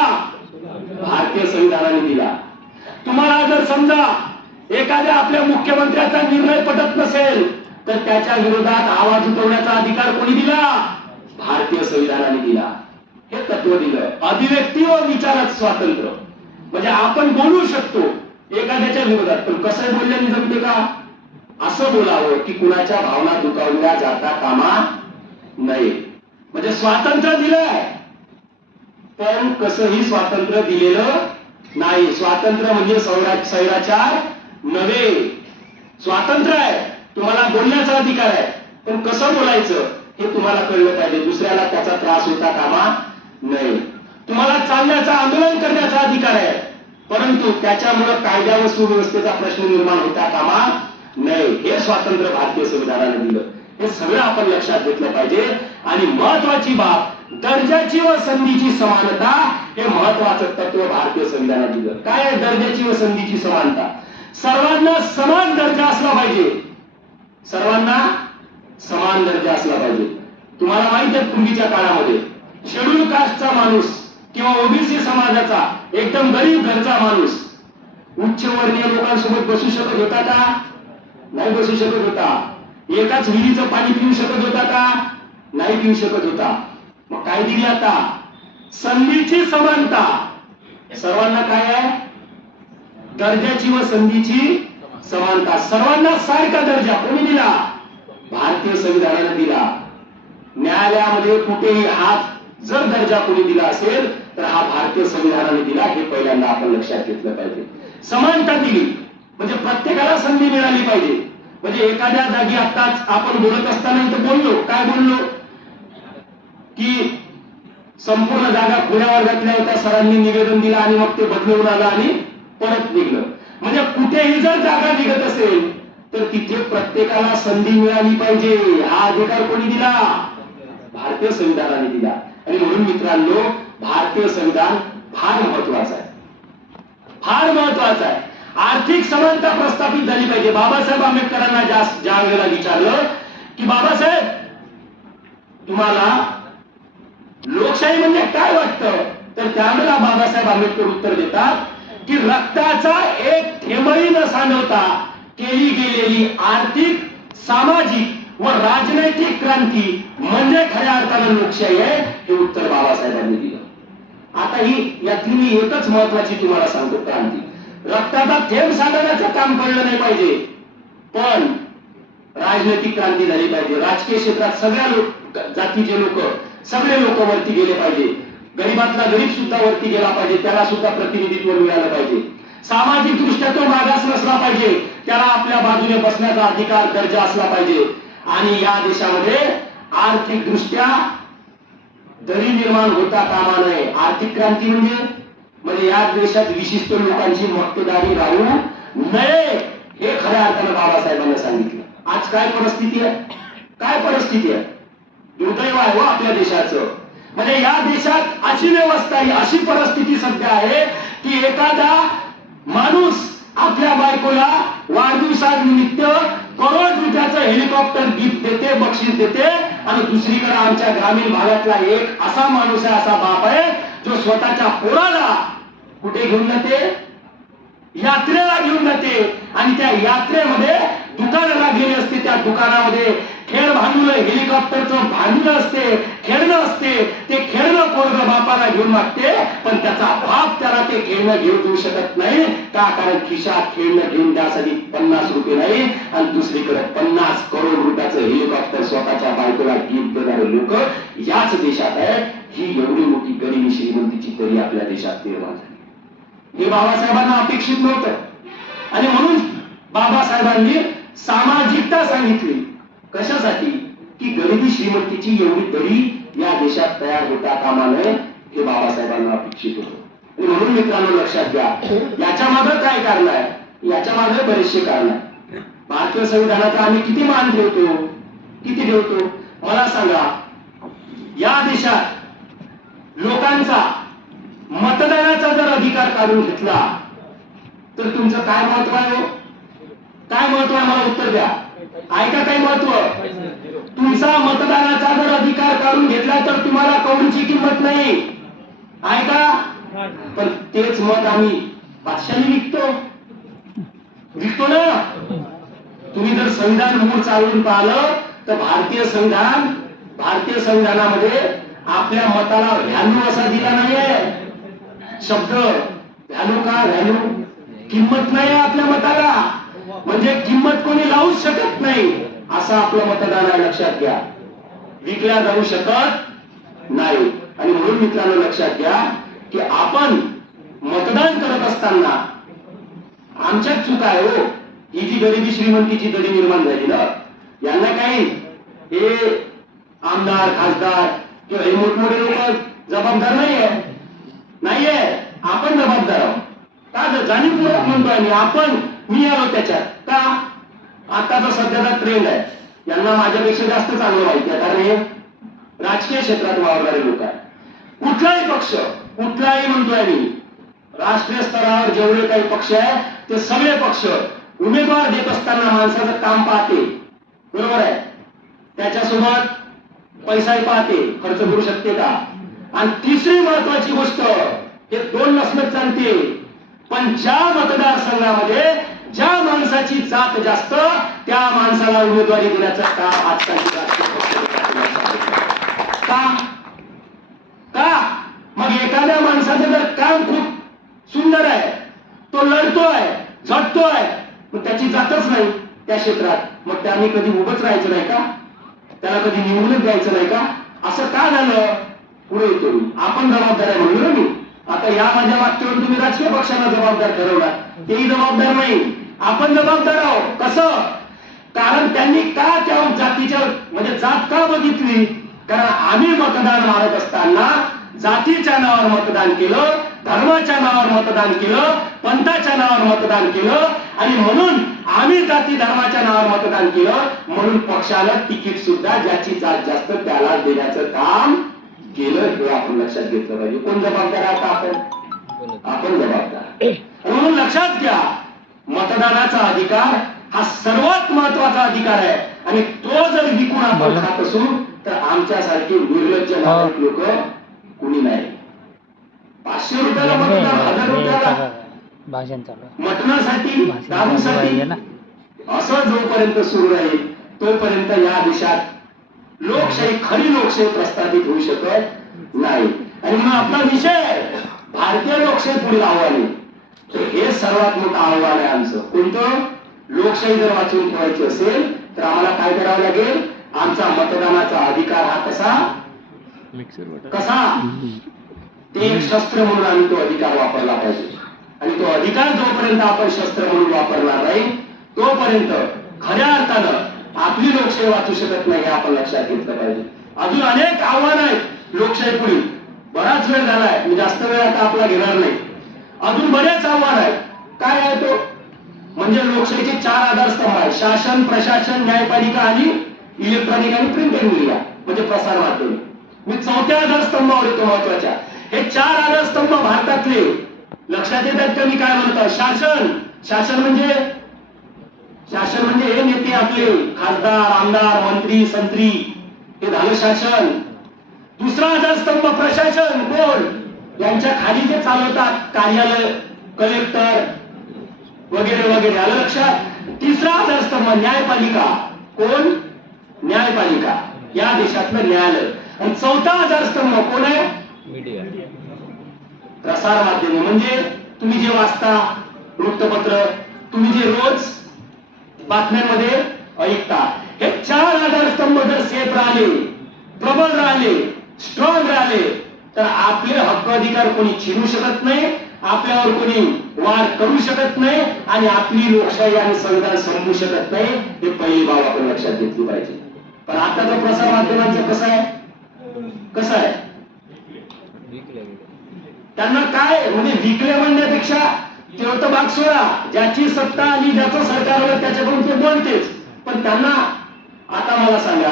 भारतीय संविधानाने दिला. तुम्हाला जर समजा एखाद्या आपल्या मुख्यमंत्र्याचा निर्णय पटत नसेल तर त्याच्या विरोधात आवाज उठवण्याचा अधिकार कोणी दिला? भारतीय संविधानाने दिला. हे तत्व दिलं. अभिव्यक्ती व विचारात स्वातंत्र्य, म्हणजे आपण बोलू शकतो एखाद्याच्या विरोधात, पण कसं बोलल्याने जमते का? असं बोलावं की कुणाच्या भावना दुखावल्या जाता कामा नये. म्हणजे स्वातंत्र्य दिलंय, पण कसंही स्वातंत्र्य दिलेलं नाही. स्वातंत्र्य म्हणजे स्वैराचार नव्हे. स्वातंत्र्य आहे, तुम्हाला बोलण्याचा अधिकार आहे, पण कसं बोलायचं हे तुम्हाला कळलं पाहिजे. दुसऱ्याला त्याचा त्रास होता कामा नये. तुम्हाला चालण्याचा, आंदोलन करण्याचा अधिकार आहे, परंतु त्याच्यामुळे कायदा व सुव्यवस्थेचा प्रश्न निर्माण होता कामा नये. हे स्वातंत्र्य भारतीय संविधानाने दिलं. हे सगळं आपण लक्षात घेतलं पाहिजे. आणि महत्वाची बाब, दर्जाची व संधीची समानता, हे महत्वाचं तत्व भारतीय संविधानाने दिलं. काय आहे दर्जाची व संधीची समानता? सर्वांना समान दर्जा असला पाहिजे. सर्वांना समान दर्जा असला पाहिजे. तुम्हाला माहित आहे पूर्वीच्या काळामध्ये शेड्यूल कास्टचा माणूस किंवा ओबीसी समाजाचा एकदम गरीब घरचा माणूस उच्चवर्णीय लोकांसोबत बसू शकत होता का? नाही बसू शकत होता. एकाच विहिरीचं पाणी पिऊ शकत होता का? नाही पिऊ शकत होता. मग काय दिली आता? संधीची समानता. सर्वांना काय आहे? दर्जाची व संधीची समानता. सर्वांना सारखा दर्जा कोणी दिला? भारतीय संविधानाने दिला. न्यायालयामध्ये कुठेही हात जर दर्जा कोणी दिला असेल तर हा भारतीय संविधानाने दिला. हे पहिल्यांदा आपण लक्षात घेतलं पाहिजे. समानता दिली म्हणजे प्रत्येकाला संधी मिळाली पाहिजे. म्हणजे एखाद्या जागी आताच आपण बोलत असताना इथं बोललो, काय बोललो की संपूर्ण जागा खुल्या वर्गातल्या होत्या, सरांनी निवेदन दिलं आणि मग ते बदलवून आलं आणि परत निघलं. म्हणजे कुठेही जर जागा निघत असेल तर तिथे प्रत्येकाला संधी मिळाली पाहिजे. हा अधिकार कोणी दिला? भारतीय संविधानाने दिला. आणि म्हणून मित्रांनो, भारतीय संविधान फार महत्वाचं आहे, फार महत्वाचं आहे. आर्थिक समानता प्रस्थापित झाली पाहिजे. बाबासाहेब आंबेडकरांना ज्या वेळेला विचारलं की बाबासाहेब तुम्हाला लोकशाही म्हणजे काय वाटतं, तर त्यावेळेला बाबासाहेब आंबेडकर उत्तर देतात की रक्ताचा एक थेंबही न सांडवता केली गेलेली आर्थिक, सामाजिक व राजनैतिक क्रांती म्हणजे खऱ्या अर्थानं लोकशाही आहे. हे उत्तर बाबासाहेबांनी दिलं. आता ही यातली मी एकच महत्वाची तुम्हाला सांगतो क्रांती. रक्ताचा थेंब सांडवण्याचं काम कळलं नाही पाहिजे, पण राजनैतिक क्रांती झाली पाहिजे. राजकीय क्षेत्रात सगळ्या जातीचे लोक, सगळे लोक वरती गेले पाहिजे. गरीबातला गरीब सुद्धा वरती गेला पाहिजे, त्याला सुद्धा प्रतिनिधित्व मिळालं पाहिजे. सामाजिक दृष्ट्या तो मागास नसला पाहिजे, त्याला आपल्या बाजूने बसण्याचा अधिकार दर्जा असला पाहिजे. आणि या देशामध्ये आर्थिक दृष्ट्या दरी निर्माण होता कामा नये. आर्थिक क्रांती म्हणजे या देशात विशिष्ट लोकांची मक्तेदारी राहू नये, हे खऱ्या अर्थानं बाबासाहेबांना सांगितलं. आज काय परिस्थिती आहे, काय परिस्थिती आहे, दुर्दैव आहे हो आपल्या देशाचं. म्हणजे या देशात अशी व्यवस्था आहे, अशी परिस्थिती सध्या आहे की एखादा माणूस आपल्या बायकोला वाढदिवसानिमित्त करोड रुपयाचं हेलिकॉप्टर गिफ्ट देते, बक्षीस देते, आणि दुसरीकडे आमच्या ग्रामीण भागातला एक असा माणूस आहे, असा बाप आहे, जो स्वतःच्या पोराला कुठे घेऊन जाते, यात्रेला घेऊन जाते, आणि त्या यात्रेमध्ये दुकानाला गेले असते, त्या दुकानामध्ये खेळ भांडवल, हेलिकॉप्टरचं भांडवल असते, खेळणं असते, ते खेळणं पोरगं बापाला घेऊन मागते, पण त्याचा बाप त्याला ते खेळणं घेऊन देऊ शकत नाही का, कारण खिशात खेळणं घेऊन त्यासाठी 50 रुपये नाही, आणि दुसरीकडे 50 करोड रुपयाचं हेलिकॉप्टर स्वतःच्या बायकोला गिफ्ट देणारे लोक याच देशात आहे. ही एवढी मोठी गरिबी श्रीमंतीची तरी आपल्या देशात निर्माण झाली. हे बाबासाहेबांना अपेक्षित नव्हतं, आणि म्हणून बाबासाहेबांनी सामाजिकता सांगितली. कशासाठी, की गरिबी श्रीमंतीची एवढी दरी या देशात तयार होता कामा नये, हे बाबासाहेबांना अपेक्षित होतं. आणि म्हणून मित्रांनो लक्षात घ्या, याच्या मागे काय कारण आहे, याच्या मागे बरेचसे कारण आहे. भारतीय संविधानाचा आम्ही किती मान ठेवतो, किती ठेवतो, मला सांगा. या देशात लोकांचा मतदानाचा जर अधिकार काढून घेतला तर तुमचं काय महत्व आहे, काय महत्व आहे, मला उत्तर द्या. ऐका, काय महत्व, तुमचा मतदानाचा जर अधिकार काढून घेतला तर तुम्हाला कौडीची किंमत नाही. ऐका, पण तेच मत आम्ही पाचशाने विकतो ना. तुम्ही जर संविधान मूळ चालवून पाहिलं तर भारतीय संविधानामध्ये आपल्या मताला व्हॅल्यू असा दिला नाहीये. शब्द व्हॅल्यू, का व्हॅल्यू, किंमत नाही आपल्या मताला, म्हणजे किंमत कोणी लावूच शकत नाही असं आपलं मतदान आहे. लक्षात घ्या, विकल्या जाऊ शकत नाही. आणि म्हणून मित्रांनो लक्षात घ्या की आपण मतदान करत असताना आमच्यात चूक आहे हो. ही जी गरिबी श्रीमंतीची दरी निर्माण झाली ना, यांना काही हे आमदार, खासदार किंवा हे मोठमोठे लोक जबाबदार नाहीये. आपण जबाबदार आहोत. का जाणीवपूर्वक म्हणतोय मी आलो त्याच्यात का, आताचा सध्याचा ट्रेंड आहे, यांना माझ्यापेक्षा जास्त चांगलं माहिती आहे, कारण हे राजकीय क्षेत्रात वावरणारे लोक आहेत. कुठलाही पक्ष, कुठलाही म्हणतोय मी, राष्ट्रीय स्तरावर जेवढे काही पक्ष आहे ते सगळे पक्ष उमेदवार देत असताना माणसाचं काम पाहते, बरोबर आहे, त्याच्यासोबत पैसाही पाहते, खर्च करू शकते का. आणि तिसरी महत्वाची गोष्ट, हे दोन नसणं चालते, पण ज्या मतदारसंघामध्ये ज्या माणसाची जात जास्त त्या माणसाला उमेदवारी देण्याचं काम आजकालची राजकीय पक्ष का. मग एखाद्या माणसाचं जर काम खूप सुंदर आहे, तो लढतोय, झटतोय, मग त्याची जातच नाही त्या क्षेत्रात, मग त्यांनी कधी उभंच राहायचं नाही का, त्याला कधी निवडूनच द्यायचं नाही का. असं का झालं, पुढे येतो आपण जबाबदार आहे म्हणून मी. आता या माझ्या वाक्यावर तुम्ही राजकीय पक्षांना जबाबदार ठरवला, तेही जबाबदार नाही, आपण जबाबदार आहोत. कसं, कारण त्यांनी का त्या जातीच्या म्हणजे जात का बघितली, कारण आम्ही मतदान मारत असताना जातीच्या नावावर मतदान केलं, धर्माच्या नावावर मतदान केलं, पंथाच्या नावावर मतदान केलं, आणि म्हणून आम्ही जाती धर्माच्या नावावर मतदान केलं, म्हणून पक्षाला तिकीट सुद्धा ज्याची जात जास्त त्याला देण्याचं काम केलं. हे आपण लक्षात घेतलं पाहिजे. कोण जबाबदार आहे, आपण जबाबदार. म्हणून लक्षात घ्या, मतदानाचा अधिकार हा सर्वात महत्वाचा अधिकार आहे, आणि तो जर विकून आपण खात असू तर आमच्यासारखे निर्लज्ज नागरिक लोक कुणी नाही. 500 रुपयाला मतदान, 1000 रुपयाला मटणासाठी, दारूसाठी, असं जोपर्यंत सुरू राहील तोपर्यंत या देशात लोकशाही, खरी लोकशाही प्रस्थापित होऊ शकत नाही. आणि मग आपला विषय भारतीय लोकशाही पुढील आव्हान आहे, हे सर्वात मोठं आव्हान आहे आमचं. कोणतं, लोकशाही जर वाचवून ठेवायची असेल तर आम्हाला काय करावं लागेल, आमचा मतदानाचा अधिकार हा कसा ते एक शस्त्र म्हणून आम्ही तो अधिकार वापरला पाहिजे. आणि तो अधिकार जोपर्यंत आपण शस्त्र म्हणून वापरणार नाही तोपर्यंत खऱ्या अर्थानं आपली लोकशाही वाचू शकत नाही हे आपण लक्षात घेतलं पाहिजे. अजून अनेक आव्हानं आहेत लोकशाही पुढे. बराच वेळ झालाय, मी जास्त वेळ आता आपला घेणार नाही. अजून बरेच आव्हान आहेत. काय आहे तो? म्हणजे लोकशाहीचे 4 आधारस्तंभ आहेत: शासन, प्रशासन, न्यायपालिका आणि इलेक्ट्रॉनिक आणि प्रिंट मीडिया म्हणजे प्रसार माध्यम. मी 4थ्या आधारस्तंभावर येतो महत्वाच्या. हे 4 आधारस्तंभ भारतातले लक्षात येतात का? मी काय म्हणतो? शासन. शासन म्हणजे हे नेते आपले खासदार, आमदार, मंत्री, संत्री, हे झालं शासन. दुसरा आधारस्तंभ प्रशासन. कोण? यांच्या खाली जे चालवतात कार्यालय, कलेक्टर वगैरे वगैरे. आलं लक्षात? तिसरा आधारस्तंभ न्यायपालिका. कोण? न्यायपालिका, या देशातलं न्यायालय. आणि 4था आधारस्तंभ कोण आहे? मीडिया. प्रसार माध्यमे म्हणजे तुम्ही जे वाचता वृत्तपत्र, तुम्ही जे रोज बातम्यांमध्ये ऐकता. हे 4 आधारस्तंभ जर सेफ राहिले, प्रबळ राहिले, स्ट्रॉंग राहिले तर आपले हक्क अधिकार कोणी छीनू शकत नाही, आपल्यावर कोणी वार करू शकत नाही आणि आपली लोकशाही आणि संविधान संपू शकत नाही. हे पहिली बाब आपण लक्षात घेतली पाहिजे. पण आताचं प्रसार माध्यमांचं कसं आहे? त्यांना काय म्हणजे विकले म्हणण्यापेक्षा तेवढं भाग सोडा. ज्याची सत्ता आली, ज्याचं सरकार आलं त्याच्याकडून ते बोलतेच. पण त्यांना आता मला सांगा,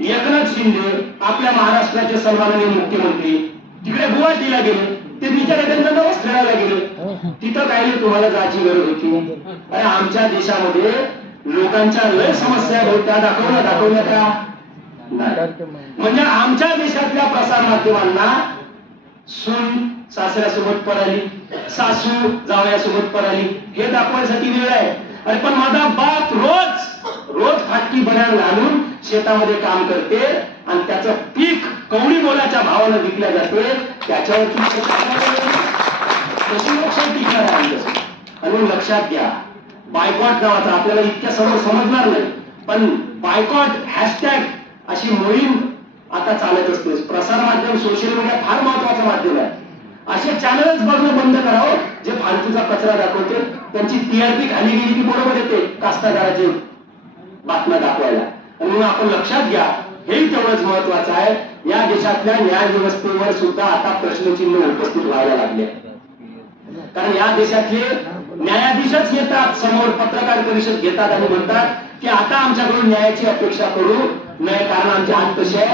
एकनाथ शिंदे आपल्या महाराष्ट्राचे सन्माननीय मुख्यमंत्री तिकडे गुवाहाटीला गेले, ते बिचारे त्यांचा नवस खेळायला गेले. तिथं काय नाही तुम्हाला जायची गरज होती? अरे आमच्या देशामध्ये लोकांच्या लय समस्या होत्या, दाखवल्या का? नाही. म्हणजे आमच्या देशातल्या प्रसार माध्यमांना सून सासऱ्यासोबत पळाली, सासू जावयासोबत पळाली हे दाखवण्यासाठी वेळ आहे. अरे पण माझा बाप रोज फाटकी बनार घालून शेतामध्ये काम करते आणि त्याचं पीक कवडी मोलाच्या भावानं विकल्या जाते, त्याच्यावरती कशी लोकशाही टिकणार आहे? आणि लक्षात घ्या, बायकॉट नावाचा आपल्याला इतक्या समोर समजणार नाही, पण बायकॉट हॅशटॅग अशी मोहीम आता चालत असते. प्रसार माध्यम, सोशल मीडिया फार महत्वाचं माध्यम आहे. असे चॅनलच बघणं बंद करावं जे फालतूचा कचरा दाखवते. त्यांची टीआरपी खाली गेली की बरोबर येते कास्ताकाराची बातम्या दाखवायला. म्हणून आपण लक्षात घ्या, हेही तेवढंच महत्वाचं आहे. या देशातल्या न्याय व्यवस्थेवर सुद्धा आता प्रश्नचिन्ह उपस्थित व्हायला लागले. कारण या देशातले न्यायाधीशच येतात समोर, पत्रकार परिषद घेतात आणि म्हणतात की आता आमच्याकडून न्यायाची अपेक्षा करू नये कारण आमचे हात कसे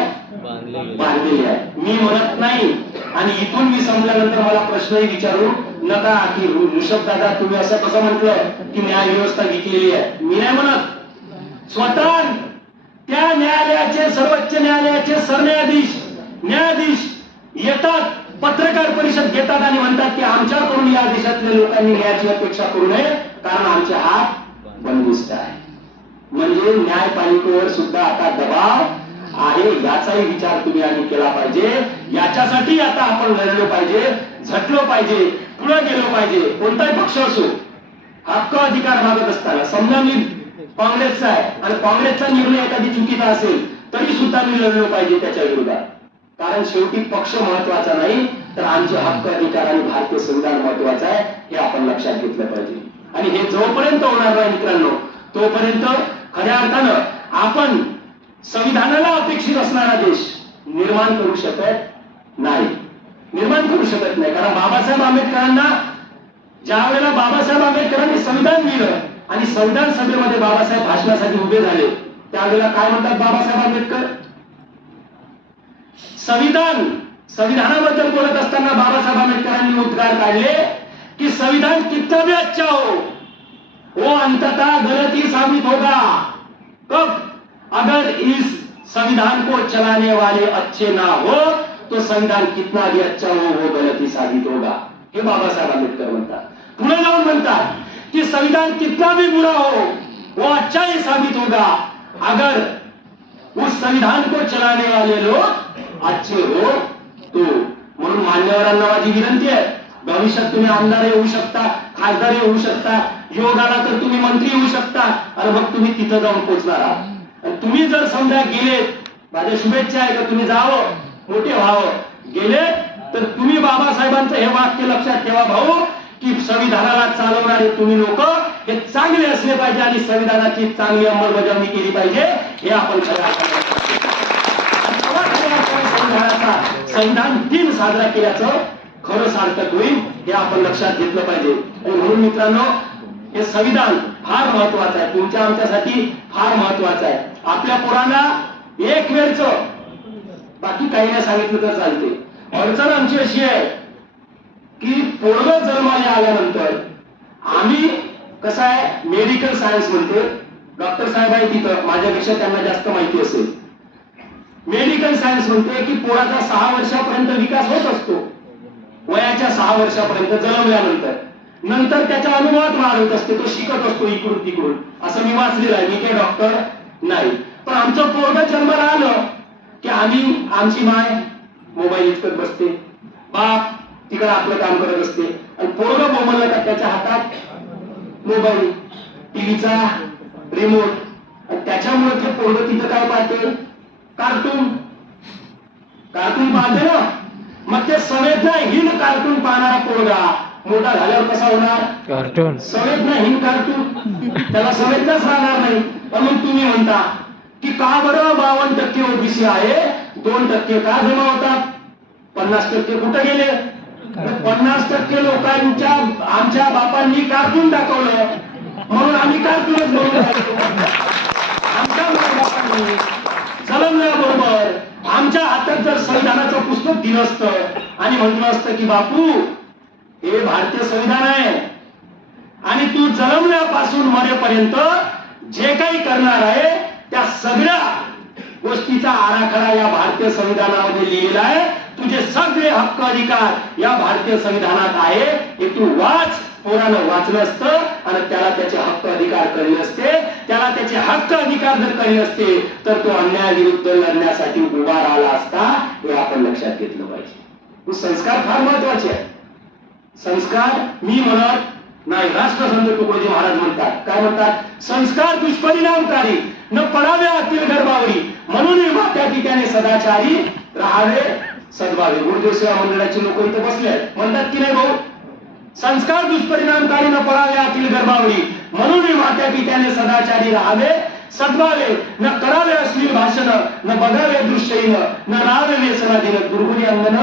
बांधलेले आहे. मी म्हणत नाही आणि इथून मी संपल्यानंतर मला प्रश्नही विचारू नका की ऋषभ दादा तुम्ही असं कसं म्हटलं की न्याय व्यवस्था विकलेली आहे. मी नाही म्हणत. स्वतः त्या न्यायालयाचे, सर्वोच्च न्यायालयाचे न्यायाधीश येतात, पत्रकार परिषद घेतात आणि म्हणतात की आमच्याकडून या देशातल्या लोकांनी न्यायाची अपेक्षा करू नये कारण आमचे हात बंदिस्त आहे. म्हणजे न्यायपालिकेवर सुद्धा आता दबाव आहे. याचाही विचार तुम्ही आणि केला पाहिजे. याच्यासाठी आता आपण लढलो पाहिजे, झटलो पाहिजे, पुढे गेलो पाहिजे. कोणताही पक्ष असो, हक्क अधिकार मागत असताना समजा मी काँग्रेसचा आहे आणि काँग्रेसचा निर्णय एखादी चुकीचा असेल तरी सुद्धा मी लढलो पाहिजे त्याच्या विरोधात. कारण शेवटी पक्ष महत्वाचा नाही तर आमचे हक्क अधिकार आणि भारतीय संविधान महत्वाचं आहे, हे आपण लक्षात घेतलं पाहिजे. आणि हे जोपर्यंत होणार नाही मित्रांनो, तोपर्यंत खऱ्या अर्थानं आपण संविधानाला अपेक्षित असणारा देश निर्माण करू शकत नाही. कारण बाबासाहेब आंबेडकरांना ज्या वेळेला बाबासाहेब आंबेडकरांनी संविधान दिलं आणि संविधान सभेमध्ये बाबासाहेब भाषणासाठी उभे झाले, त्यावेळेला काय म्हणतात बाबासाहेब आंबेडकर? संविधानाबद्दल बोलत असताना बाबासाहेब आंबेडकरांनी उद्गार काढले की संविधान कितना भी अच्छा हो, वो अंततः गलत ही साबित होगा. कब? अगर इस संविधान को चलाने वाले अच्छे ना हो तो संविधान कितना भी अच्छा हो वो गलत ही साबित होगा. हे बाबासाहेब आंबेडकर म्हणतात. पुढे जाऊन म्हणतात कि संविधान कितना भी बुरा हो वो अच्छा ही साबित होगा अगर उस संविधान को चलाने वाले लोग अच्छे हो तो. म्हणून मान्यवरांना माझी विनंती आहे, भविष्यात तुम्ही आमदार होऊ शकता, खासदार होऊ शकता, योग आला तर तुम्ही मंत्री होऊ शकता आणि मग तुम्ही तिथं जाऊन पोहोचणार आहात. आणि तुम्ही जर समजा गेले, माझ्या शुभेच्छा आहे का तुम्ही जावं, मोठे व्हावं. गेले तर तुम्ही बाबासाहेबांचं हे वाक्य लक्षात ठेवा भाऊ की संविधानाला चालवणारे तुम्ही लोक हे चांगले असले पाहिजे आणि संविधानाची चांगली अंमलबजावणी केली पाहिजे हे आपण खऱ्या संविधानाचा संविधान दिन साजरा केल्याचं खरं सार्थक होईल हे आपण लक्षात घेतलं पाहिजे. आणि म्हणून मित्रांनो, हे संविधान फार महत्वाचं आहे, तुमच्या आमच्यासाठी फार महत्वाचं आहे. आपल्या पोरांना एक वेळचं, बाकी काही नाही सांगितलं तर चालते. अडचण आमची अशी आहे की पोरगं जन्माला आल्यानंतर आम्ही कसं आहे, मेडिकल सायन्स म्हणते, डॉक्टर साहेब आहे तिथं, माझ्यापेक्षा त्यांना जास्त माहिती असेल. मेडिकल सायन्स म्हणते की पोराचा 6 वर्षापर्यंत विकास होत असतो, वयाच्या 6 वर्षापर्यंत जन्मल्यानंतर. नंतर त्याच्या अनुभवात वाढ होत असते, तो शिकत असतो इकडून तिकडून, असं मी वाचलेलं आहे. मी काही डॉक्टर नाही, पण आमचं पोरगं जन्माला आलं की आमची माय मोबाईल इचकत बसते, बाप तिकडे आपलं काम करत असते, आणि पोरगं बोंबललं का त्याच्या हातात मोबाईल, टीव्हीचा रिमोट, आणि त्याच्यामुळे ते पोरगं तिथं काय पाहते, कार्टून पाहते ना. मग ते संवेदनाहीन कार्टून पाहणारा पोरगा मोठा झाल्यावर कसा होणार, कार्टून संवेदनाहीन कार्टून, त्याला संवेदनाच राहणार नाही. पण मग तुम्ही म्हणता की का बरं 52% ओबीसी आहे, 2% का जमा होतात, 50% कुठे गेले. 50% लोकांच्या आमच्या बापांनी कार्टून दाखवलं म्हणून आम्ही कार्टूनच म्हणून राहिलो. आमच्या बापांनी जन्मल्याबरोबर आमच्या हातात जर संविधानाचं पुस्तक दिलं असतं आणि म्हटलं असतं की बापू हे भारतीय संविधान आहे आणि तू जन्मल्यापासून मरेपर्यंत जे काही करणार आहे त्या सगळ्या गोष्टीचा आराखडा या भारतीय संविधानामध्ये लिहिलेला आहे, तुझे सगळे हक्क अधिकार या भारतीय संविधानात आहे, हे तू वाच. पोरानं वाचलं असतं आणि त्याला त्याचे हक्क अधिकार कळले असते, त्याला त्याचे हक्क अधिकार जर कळले असते तर तो अन्यायाविरुद्ध लढण्यासाठी उभा राहिला असता, हे आपण लक्षात घेतलं पाहिजे. संस्कार फार महत्वाचे आहे. संस्कार मी म्हणत नाही, राष्ट्रसंत तुकडोजी महाराज म्हणतात, काय म्हणतात, संस्कार दुष्परिणामकारी न पडावे आतील गर्भावरी, म्हणून मात्या पित्याने सदाचारी राहावे सद्भावे. गुरुदेव सेवा मंडळाची लोक इथे बसले म्हणतात की नाही भाऊ, संस्कार दुष्परिणामकारी न पडावे आतील गर्भावरी, म्हणून मात्या पित्याने सदाचारी राहावे सद्भावे, न करावे अश्लील भाषण, न बघावे दृश्यहीन, न राहावे व्यसनाधीन, दुर्गुणी अंगण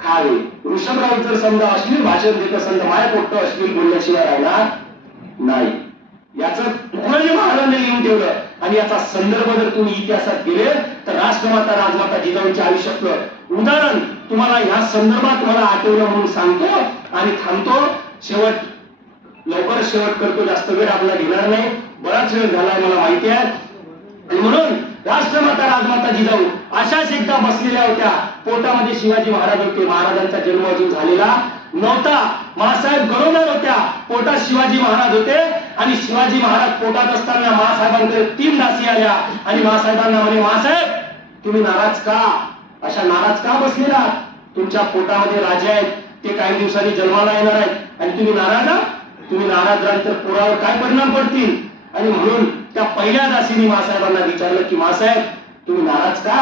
खावे. ऋषभराव जर समजा अश्लील भाषण देत असेल तर माय पोट्ट अश्लील बोलल्याशिवाय राहणार नाही. याचं तुकडोजी महाराजांनी लिहून ठेवलं. आणि याचा संदर्भ जर तुम्ही इतिहासात गेले तर राष्ट्रमाता राजमाता जिजाऊंच्या आयुष्यातलं उदाहरण तुम्हाला या संदर्भात मला आठवलं म्हणून सांगतो आणि थांबतो. लवकरच शेवट करतो, जास्त वेळ आपला घेणार नाही, बराच वेळ झालाय मला माहिती आहे. आणि म्हणून राष्ट्रमाता राजमाता जिजाऊ अशाच एकदा बसलेल्या होत्या, पोटामध्ये शिवाजी महाराज होते, महाराजांचा जन्म अजून झालेला नव्हता, मासाहेब गरोदर होत्या, पोटात शिवाजी महाराज होते. आणि शिवाजी महाराज पोटात असताना मासाहेबांकडे 3 दासी आल्या आणि मासाहेबांना म्हणे, मासाहेब तुम्ही नाराज का, अशा नाराज का बसलेला, तुमच्या पोटामध्ये राजे आहेत, ते काही दिवसांनी जन्माला येणार आहेत आणि तुम्ही नाराज आहात, तुम्ही नाराज राहाल तर पोरावर काय परिणाम पडतील. आणि म्हणून त्या पहिल्या दासीने मासाहेबांना विचारलं की मासाहेब तुम्ही नाराज का,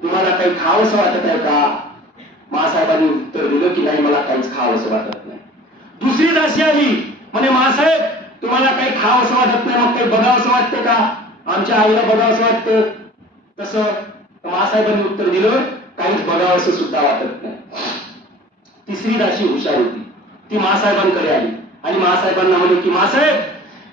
तुम्हाला काही खावंसं वाटत आहे का. मासाहेबांनी उत्तर दिलं की नाही, मला काहीच खावंसं वाटत नाही. दुसरी दासी आली, म्हणे मासाहेब तुम्हाला काही खावंसं वाटत नाही, मग काही बघावंसं वाटतं का, आमच्या आईला बघावंसं वाटतं तसं. मासाहेबांनी उत्तर दिलं काहीच बघावंसं सुद्धा वाटत नाही. तिसरी दासी हुशार होती, ती मासाहेबांकडे आली आणि मासाहेबांना म्हणे की मासाहेब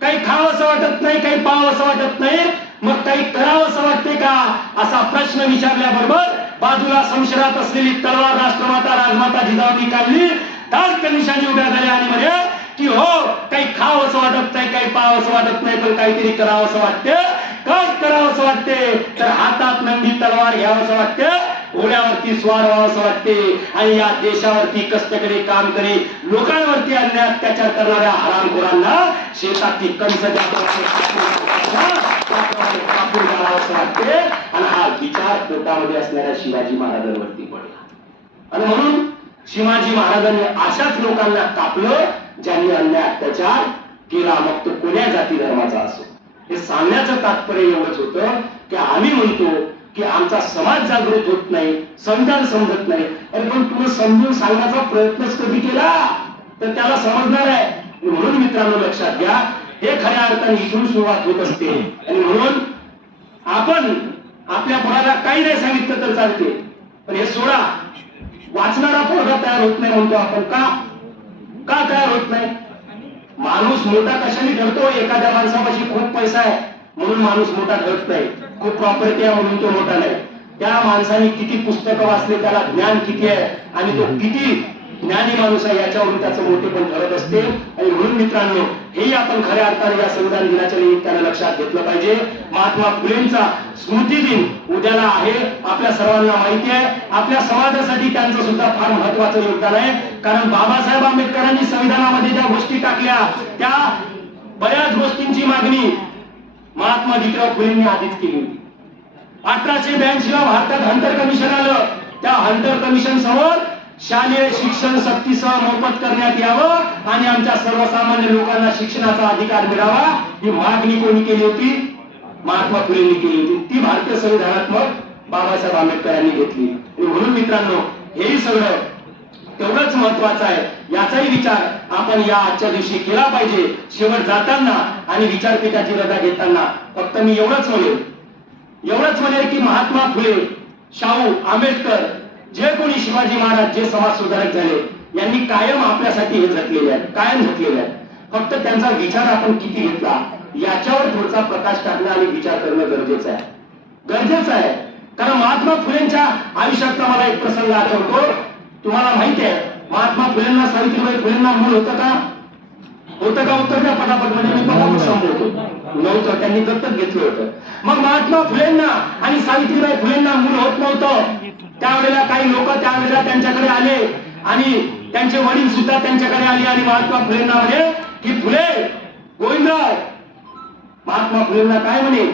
काही खावंसं वाटत नाही, काही पाहावंसं वाटत नाही, मग काही करावंसं वाटते का, असा प्रश्न विचारल्याबरोबर बाजूला संशयात असलेली तलवार राष्ट्रमाता राजमाता जिजाऊंनी काढली, दाट निशाणी उभ्या झाल्या आणि म्हणे की हो काही खावंसं वाटत नाही, काही पाहावंसं वाटत नाही, पण काहीतरी करावंसं वाटते. काय करावंसं वाटते तर हातात नंदी तलवार घ्यावंसं वाटते, घोड्यावरती स्वार व्हावंसं वाटते आणि या देशावरती कष्टकरी काम करी लोकांवरती अन्याय अत्याचार करणाऱ्या हरामखोरांना शेतातली कणस कापून काढावंसं वाटते. आणि हा विचार पोटामध्ये असणाऱ्या शिवाजी महाराजांवरती पडला. आणि म्हणून शिवाजी महाराजांनी अशाच लोकांना कापलं ज्यांनी अन्याय अत्याचार केला, मग तो कोण्या जाती धर्माचा असो. हे सांगण्याचं तात्पर्य एवढंच होतं की आम्ही म्हणतो की आमचा समाज जागृत होत नाही, संविधान समजत नाही. अरे पण तुम्ही समजून सांगण्याचा प्रयत्नच कधी केला, तर त्याला समजणार आहे. म्हणून मित्रांनो लक्षात घ्या, हे खऱ्या अर्थाने इथून सुरुवात होत असते. आणि म्हणून आपण आपल्या मुलाला काही नाही सांगितलं तर चालते, पण हे सोडा, वाचणारा पोरगा तयार होत नाही म्हणतो आपण. का तयार होत नाही? माणूस मोठा कशाने ठरतो? एखाद्या माणसापाशी खूप पैसा आहे म्हणून माणूस मोठा ठरत नाही, खूप प्रॉपर्टी आहे म्हणून तो मोठा नाही. त्या माणसाने किती पुस्तकं वाचले, त्याला ज्ञान किती आहे आणि तो किती ज्ञानी माणूस आहे याच्यावरून त्याचं मोठेपण ठरत असते. आणि म्हणून मित्रांनो, हेही आपण खऱ्या अर्थाने या संविधान दिनाच्या निमित्ताने लक्षात घेतलं पाहिजे. महात्मा फुलेंचा स्मृती दिन उद्याला आहे, आपल्या सर्वांना माहिती आहे. आपल्या समाजासाठी त्यांचं सुद्धा फार महत्वाचं योगदान आहे. कारण बाबासाहेब आंबेडकरांनी संविधानामध्ये ज्या गोष्टी टाकल्या, त्या बऱ्याच गोष्टींची मागणी महात्मा ज्योतिराव फुलेंनी आधीच केली होती. 1882 ला भारतात हंटर कमिशन आलं. त्या हंटर कमिशन समोर शालेय शिक्षण सक्तीसह मोफत करण्यात यावं आणि आमच्या सर्वसामान्य लोकांना शिक्षणाचा अधिकार मिळावा, ही मागणी कोणी केली होती? महात्मा फुलेंनी केली होती. ती भारतीय संविधानात मग बाबासाहेब आंबेडकरांनी घेतली. आणि म्हणून मित्रांनो, हेही सगळं तेवढंच महत्वाचं आहे. याचाही विचार आपण या आजच्या दिवशी केला पाहिजे. शेवट जाताना आणि विचारपीठाची रजा घेताना फक्त मी एवढंच म्हणेल की महात्मा फुले, शाहू, आंबेडकर, जे कोणी शिवाजी महाराज, जे समाज सुधारक झाले, यांनी कायम आपल्यासाठी हे झटलेले आहेत, कायम झटलेले आहेत. फक्त त्यांचा विचार आपण किती घेतला याच्यावर थोडासा प्रकाश टाकणं आणि विचार करणं गरजेचं आहे. कारण महात्मा फुलेंच्या आयुष्यातला मला एक प्रसंग आठवतो. तुम्हाला माहिती आहे, महात्मा फुलेंना, सावित्रीबाई फुलेंना मूल होतं का? उत्तर द्या पटापट, म्हणजे मी पटापट संपवतो. नव्हतं, त्यांनी दत्तक घेतलं होतं. मग महात्मा फुलेंना आणि सावित्रीबाई फुलेंना मूल होत नव्हतं. त्यावेळेला काही लोक त्यावेळेला त्यांच्याकडे आले आणि त्यांचे वडील सुद्धा त्यांच्याकडे आले आणि महात्मा फुलेंना म्हणे की फुले, गोविंदराव, महात्मा फुलेंना काय म्हणे,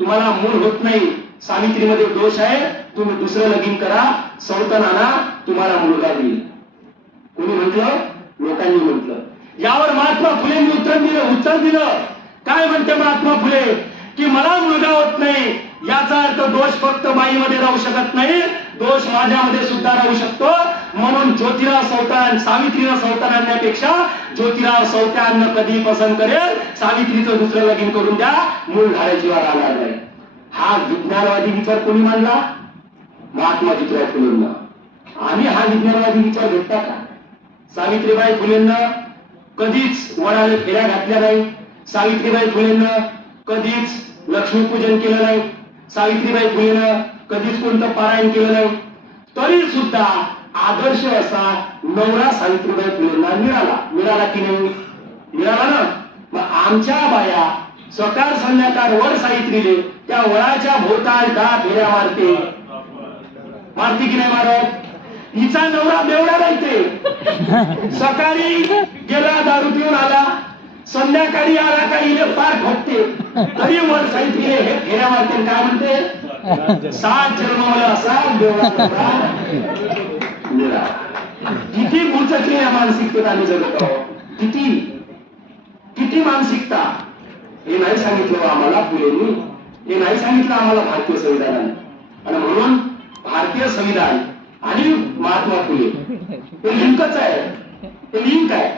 तुम्हाला मूल होत नाही, सावित्रीमध्ये दोष आहे, तुम्ही दुसरं लगीन करा, संतान आणा, तुम्हाला मुलगा होईल. कोणी म्हटलं? लोकांनी म्हटलं. यावर महात्मा फुलेंनी उत्तर दिलं. काय म्हणते महात्मा फुले? की मला मुलगा होत नाही याचा अर्थ दोष फक्त बाईमध्ये राहू शकत नाही, दोष माझ्यामध्ये सुद्धा राहू शकतो. म्हणून ज्योतिराव संतान, सावित्रीला संतान आणण्यापेक्षा ज्योतिराव संतान कधी पसंत करेल, सावित्रीचं दुसरं लगीन करून द्या, मूल घालायची वार आणार नाही. हा विज्ञानवादी विचार कोणी मांडला? महात्मा ज्योतिराव फुलेंना. आम्ही हा विज्ञानवादी विचार घेतला का? सावित्रीबाई फुलेंना कधीच वडाले फेऱ्या घातल्या नाही. सावित्रीबाई फुलेंना कधीच लक्ष्मीपूजन केलं नाही. सावित्रीबाई फुलेनं कधीच कोणतं पारायण केलं नाही. तरी सुद्धा आदर्श असा नवरा सावित्रीबाई फुलेंना मिळाला की नाही? मिळाला ना. मग आमच्या बाया सकाळ संध्याकाळ वर सावित्रीले त्या वळाच्या भोवताल 10 फेऱ्या मारते की नाही मारत? हिचा नवरा बेवडा राहते. सकाळी गेला, दारू पिऊन आला, संध्याकाळी आला का इले पार ठोकते, तरी वर सावित्रीले हे फेऱ्या मारते. काय म्हणते? 7 जन्म मला असा बेवडा मिळा. किती बुचकली या मानसिकतेत आम्ही जगत आहोत. किती मानसिकता. हे नाही सांगितलं आम्हाला फुलेंनी, हे नाही सांगितलं आम्हाला भारतीय संविधानाने. आणि म्हणून भारतीय संविधान आणि महात्मा फुले हे लिंकच आहे, ते लिंक आहे.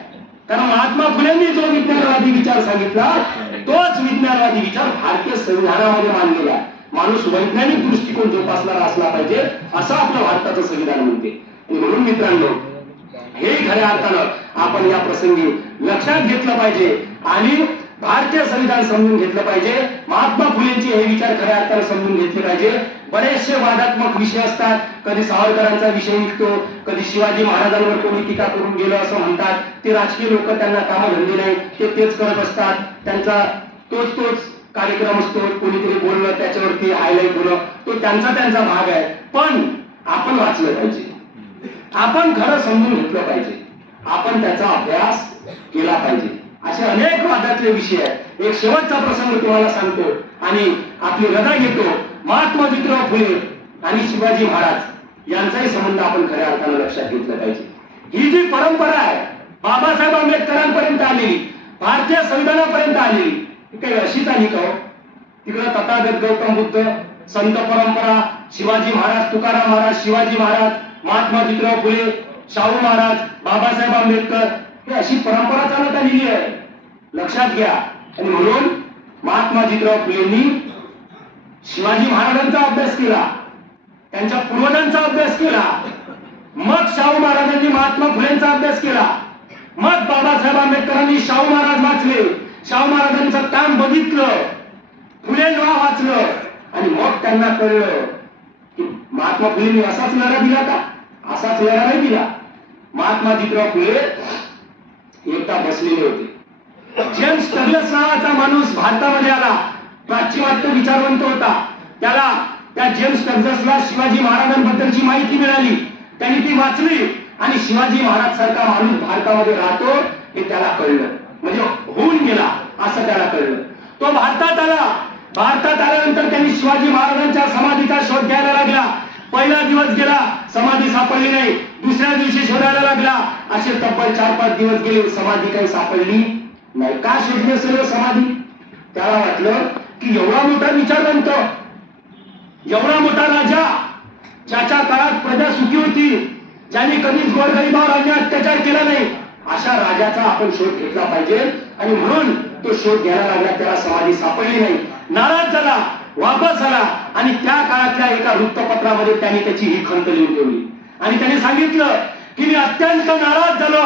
कारण महात्मा फुलेंनी जो विज्ञानवादी विचार सांगितला, तोच विज्ञानवादी विचार भारतीय संविधानामध्ये मांडलेला आहे. माणूस वैज्ञानिक दृष्टिकोन जोपासणारा असला पाहिजे, असं आपलं भारताचं संविधान म्हणते. आणि म्हणून मित्रांनो, हे खऱ्या अर्थानं आपण या प्रसंगी लक्षात घेतलं पाहिजे आणि भारतीय संविधान समजून घेतलं पाहिजे. महात्मा फुलेंचे हे विचार खऱ्या अर्थानं समजून घेतले पाहिजे. बरेचसे वादात्मक विषय असतात. कधी सावरकरांचा विषय निघतो, कधी शिवाजी महाराजांवर कोणी टीका करून गेलं असं म्हणतात. ते राजकीय लोक, त्यांना कामं धंदे नाही, ते तेच करत असतात. त्यांचा तोच कार्यक्रम असतो. कोणीतरी बोललं त्याच्यावरती हायलाईट होणं, तो त्यांचा भाग आहे. पण आपण वाचलं पाहिजे, आपण खरं समजून घेतलं पाहिजे, आपण त्याचा अभ्यास केला पाहिजे. असे अनेक वादातले विषय आहेत. एक शेवटचा प्रसंग तुम्हाला सांगतो आणि आपली रजा घेतो. महात्मा ज्योतिराव फुले आणि शिवाजी महाराज यांचाही संबंध आपण खऱ्या अर्थानं लक्षात घेतला पाहिजे. ही जी परंपरा आहे, बाबासाहेब आंबेडकरांपर्यंत आलेली, भारतीय संविधानापर्यंत आलेली, ही काही अशीच आली का? तिकडं तथागत गौतम बुद्ध, संत परंपरा, शिवाजी महाराज, तुकाराम महाराज, शिवाजी महाराज, महात्मा ज्योतिराव फुले, शाहू महाराज, बाबासाहेब आंबेडकर, ही अशी परंपरा चालत आलेली आहे, लक्षात घ्या. आणि म्हणून महात्मा ज्योतिराव फुलेंनी शिवाजी महाराजांचा अभ्यास केला, त्यांच्या पूर्वजांचा अभ्यास केला, मग शाहू महाराजांनी महात्मा फुलेंचा अभ्यास केला, मग बाबासाहेब आंबेडकरांनी शाहू महाराज वाचले, शाहू महाराजांचं काम बघितलं, फुलेंना वाचलं आणि मग त्यांना कळलं की महात्मा फुलेंनी असाच लढा दिला का, असाच लढा नाही दिला. महात्मा ज्योतिराव फुले एकदा बसलेले होते. जेम्स डग्लस नावाचा माणूस भारतामध्ये आला, पाश्चिमात्य विचारवंत होता. त्या जेम्स डग्लसला शिवाजी महाराजांबद्दलची माहिती मिळाली, त्यांनी ती वाचली आणि शिवाजी महाराज सारखा माणूस भारतामध्ये राहतो हे त्याला कळलं, म्हणजे होऊन गेला असं त्याला कळलं. तो भारतात आला. भारतात आल्यानंतर त्यांनी शिवाजी महाराजांच्या समाधीचा शोध घ्यायला लागला. पहिला दिवस गेला, समाधी सापडली नाही. दुसऱ्या दिवशी शोधायला लागला. असे तब्बल 4-5 दिवस गेले, समाधी काही सापडली नाही. का शोधली असेल समाधी? त्याला वाटलं की एवढा मोठा विचारवंत, एवढा मोठा राजा, ज्याच्या काळात प्रजा सुखी होती, ज्यांनी कधीच गोरगरिबावर अन्याय अत्याचार केला नाही, अशा राजाचा आपण शोध घेतला पाहिजे. आणि म्हणून तो शोध घ्यायला लागला. त्याला समाधी सापडली नाही. नाराज झाला, वापस आला आणि त्या काळातल्या एका वृत्तपत्रामध्ये त्यांनी त्याची ही खंत लिहून ठेवली आणि त्याने सांगितलं की मी अत्यंत नाराज झालो,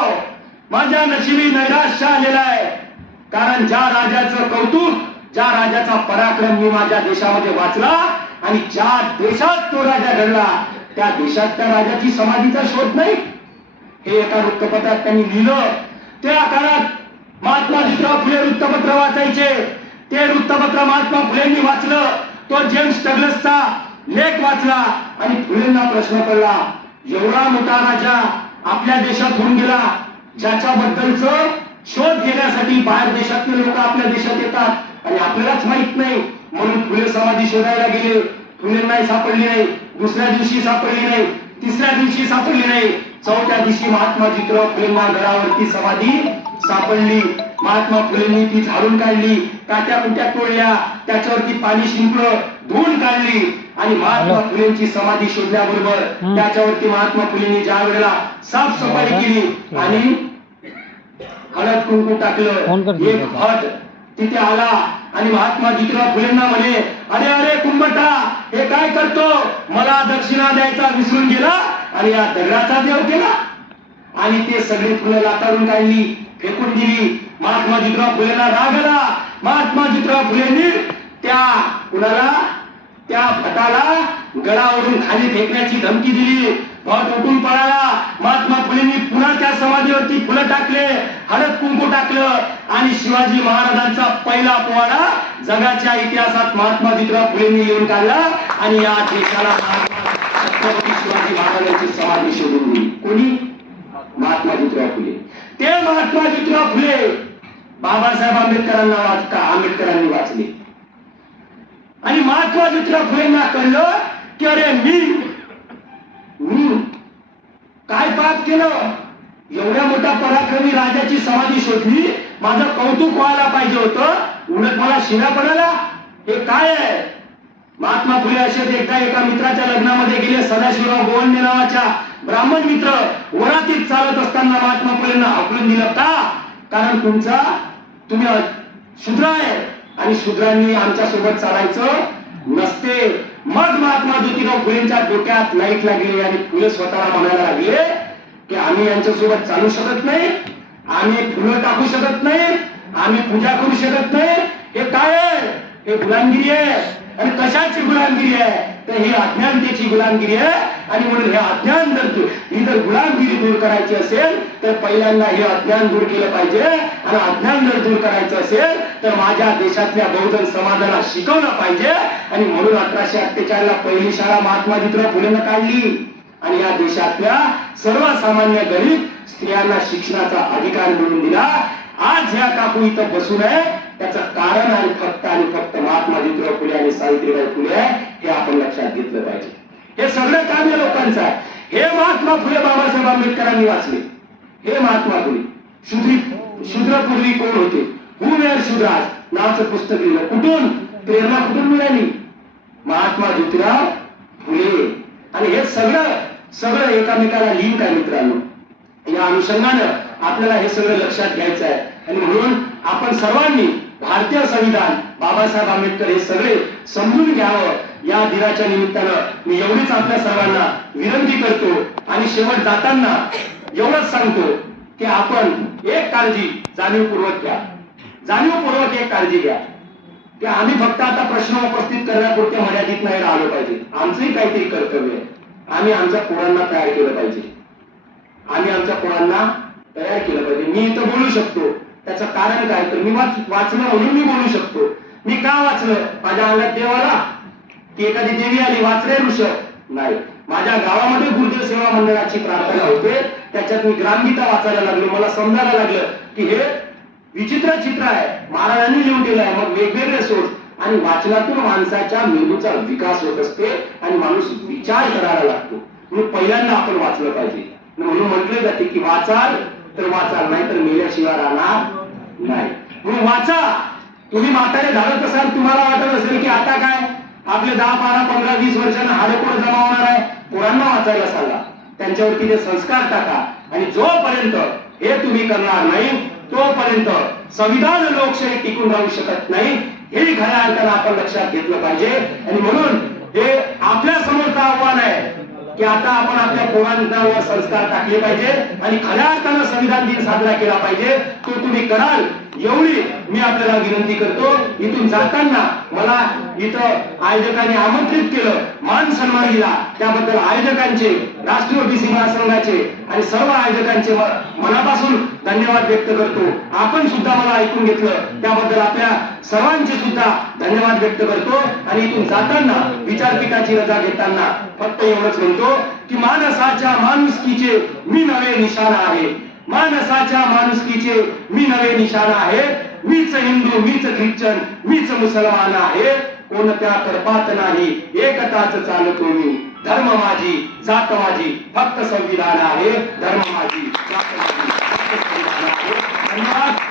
माझ्या नशिबी नैराश्य आलेला आहे, कारण ज्या राजाचं कौतुक, ज्या राजाचा पराक्रम मी माझ्या देशामध्ये वाचला आणि ज्या देशात तो राजा घडला त्या देशात त्या राजाची समाधीचा शोध नाही, हे एका वृत्तपत्रात त्यांनी लिहिलं. त्या काळात महात्मा ज्योतिराव फुले वृत्तपत्र वाचायचे. ते वृत्तपत्र महात्मा फुलेंनी वाचलं. तो जेम्स डग्लसचा लेख वाचला आणि फुलेंना प्रश्न पडला, एवढा मोठा राजा आपल्या देशात होऊन गेला, ज्याच्याबद्दलचं शोध घेण्यासाठी बाहेर देशातले लोक आपल्या देशात येतात आणि आपल्यालाच माहित नाही. म्हणून फुले समाधी शोधायला गेले, फुलेंनाही सापडली नाही. दुसऱ्या दिवशी सापडली नाही, तिसऱ्या दिवशी सापडली नाही. चौथ्या दिवशी महात्मा ज्योतिराव फुलेंना गडावरती समाधी सापडली. महात्मा फुलेंनी ती झाडून काढली, काट्या कुट्या तोडल्या, त्याच्यावरती पाणी शिंपलं, धुवून काढली आणि महात्मा फुलेंची समाधी शोधल्याबरोबर त्याच्यावरती महात्मा फुलेंनी ज्या वेळेला साफसफाई केली आणि हळद कुंकू टाकलं, एक भट तिथे आला आणि महात्मा ज्योतिराव फुलेंना म्हणे, अरे अरे कुंभटा, हे काय करतो, मला दक्षिणा द्यायचा विसरून गेला आणि या दगडाचा देव केला. आणि ते सगळे फुलं लाताडून काढली, फेकून दिली. महात्मा ज्योतिराव फुलेंना राग आला. महात्मा ज्योतिराव फुलेंनी त्या भटाला गडावरून खाली फेकण्याची धमकी दिली. भट उठून पळाला. महात्मा फुलेंनी पुन्हा त्या समाधीवरती फुलं टाकले, हळद कुंकू टाकलं आणि शिवाजी महाराजांचा पहिला पोवाडा जगाच्या इतिहासात महात्मा ज्योतिराव फुलेंनी लिहून काढला आणि या देशाला छत्रपती शिवाजी महाराजांची समाधी शोधून दिली. कोणी? महात्मा ज्योतिराव फुले. ते महात्मा ज्योतिराव फुले बाबासाहेब आंबेडकरांनी वाचले आणि महात्मा ज्योतिराव फुलेंना कळलं की अरे मी काय पाप केलं, एवढ्या मोठ्या पराक्रमी राजाची समाधी शोधली, माझं कौतुक व्हायला पाहिजे होतं, उलट मला शिव्या पडायला, हे काय आहे. महात्मा फुले असेच एकदा एका मित्राच्या लग्नामध्ये गेले. सदाशिवराव गोवंडे नावाच्या ब्राह्मण मित्र वरातीत चालत असताना महात्मा फुलेंना हाकलून दिलं. का? कारण तुम्ही शूद्र आहे आणि शूद्रांनी आमच्या सोबत चालायचं नसते. मग महात्मा ज्योतिराव फुलेंच्या डोक्यात लाईट लागली आणि फुले स्वतःला म्हणायला लागले की आम्ही यांच्यासोबत चालू शकत नाही, आम्ही फुलं टाकू शकत नाही, आम्ही पूजा करू शकत नाही. हे काय आहे? हे गुलामगिरी आहे. आणि कशाची गुलामगिरी आहे? तर ही अज्ञानतेची गुलामगिरी आहे. आणि म्हणून हे अज्ञान ही जर गुलामगिरी दूर करायची असेल तर पहिल्यांदा हे अज्ञान दूर केलं पाहिजे. आणि अज्ञान जर दूर करायचं असेल तर माझ्या देशातल्या बहुजन समाजाला शिकवलं पाहिजे. आणि म्हणून 1848 ला पहिली शाळा महात्मा ज्योतिराव फुलेंना काढली आणि या देशातल्या सर्वसामान्य गरीब स्त्रियांना शिक्षणाचा अधिकार मिळवून दिला. आज ह्या काकू इथं बसून आहे त्याचं कारण आणि फक्त महात्मा ज्योतिराव फुले आणि सावित्रीबाई फुले आहे, हे आपण लक्षात घेतलं पाहिजे. हे सगळं काम या लोकांचं आहे. हे महात्मा फुले बाबासाहेब आंबेडकरांनी वाचले. हे महात्मा फुले शूद्रपूर्वी कोण होते, हू वेअर शूद्राज नावाचं पुस्तक लिहिलं. कुठून प्रेरणा कुठून मिळाली? महात्मा ज्योतिराव फुले. आणि हे सगळं एकामेकाला लिंक आहे मित्रांनो. या अनुषंगानं आपल्याला हे सगळं लक्षात घ्यायचं आहे. आणि म्हणून आपण सर्वांनी भारतीय संविधान, बाबासाहेब आंबेडकर हे सगळे समजून घ्यावं. या दिनाच्या निमित्तानं मी एवढीच आपल्या सर्वांना विनंती करतो. आणि शेवट जाताना एवढंच सांगतो की आपण एक काळजी जाणीवपूर्वक घ्या, जाणीवपूर्वक एक काळजी घ्या की आम्ही फक्त आता प्रश्न उपस्थित करण्यापुरते मर्यादित नाही राहिलो पाहिजे. आमचंही काहीतरी कर्तव्य आहे. आम्ही आमच्या पोरांना तयार केलं पाहिजे, आम्ही आमच्या पोरांना तयार केलं पाहिजे. मी इथं बोलू शकतो, त्याचं कारण काय तर मी वाचलं म्हणून मी बोलू शकतो. मी का वाचलं? माझ्या अंगात देव आला की एखादी देवी आली वाचले ऋषभ? नाही. माझ्या गावामध्ये गुरुदेव सेवा मंडळाची प्रार्थना होते, त्याच्यात मी ग्रामगीता वाचायला लागलो. मला समजायला लागलं की हे विचित्र चित्र आहे, महाराजांनी लिहून दिलं आहे. मग वेगवेगळे सोर्स आणि वाचनातून माणसाच्या मेंदूचा विकास होत असते आणि माणूस विचार करायला लागतो. म्हणून पहिल्यांदा आपण वाचलं पाहिजे. म्हणून म्हटलं जाते की वाचाल तर वाचाल, नाही तर मेल्याशिवाय राहणार नाही. म्हणून वाचा. तुम्ही म्हातारे झालं असाल, तुम्हाला वाटत असेल की आता काय आपले 10, 12, 15, 20 वर्षांना हाडे कोण जमा होणार आहे. पोरांना वाचायला सांगा, त्यांच्यावरती ते संस्कार टाका. आणि जोपर्यंत हे तुम्ही करणार नाही तोपर्यंत संविधान लोकशाही टिकून राहू शकत नाही. हे खऱ्या अर्थानं आपण लक्षात घेतलं पाहिजे. आणि म्हणून हे आपल्या समोरचं आव्हान आहे की आता आपण आपल्या पोरांवर संस्कार टाकले पाहिजे आणि खऱ्या अर्थानं संविधान दिन साजरा केला पाहिजे. तो तुम्ही कराल एवढी मी आपल्याला विनंती करतो. इथून जाताना मला इथं आयोजकांनी आमंत्रित केलं, मान सन्मान दिला, त्याबद्दल आयोजकांचे, राष्ट्रीय ओबीसी महासंघाचे आणि सर्व आयोजकांचे मनापासून धन्यवाद व्यक्त करतो. आपण सुद्धा मला ऐकून घेतलं त्याबद्दल आपल्या सर्वांचे सुद्धा धन्यवाद व्यक्त करतो. आणि इथून जाताना विचारपीठाची रजा घेताना फक्त एवढंच म्हणतो की माणसाच्या माणुसकीचे मी नवे निशाण आहे, माणसाच्या माणुसकीचे मी नवे निशाण आहे. मीच हिंदू, मीच ख्रिश्चन, मीच मुसलमान आहे. कोणत्या तर्फात नाही एकताच चालतो मी. धर्म माझी, जात माझी, फक्त संविधान आहे. धर्म माझी, जात माझी, फक्त संविधान आहे. धन्यवाद.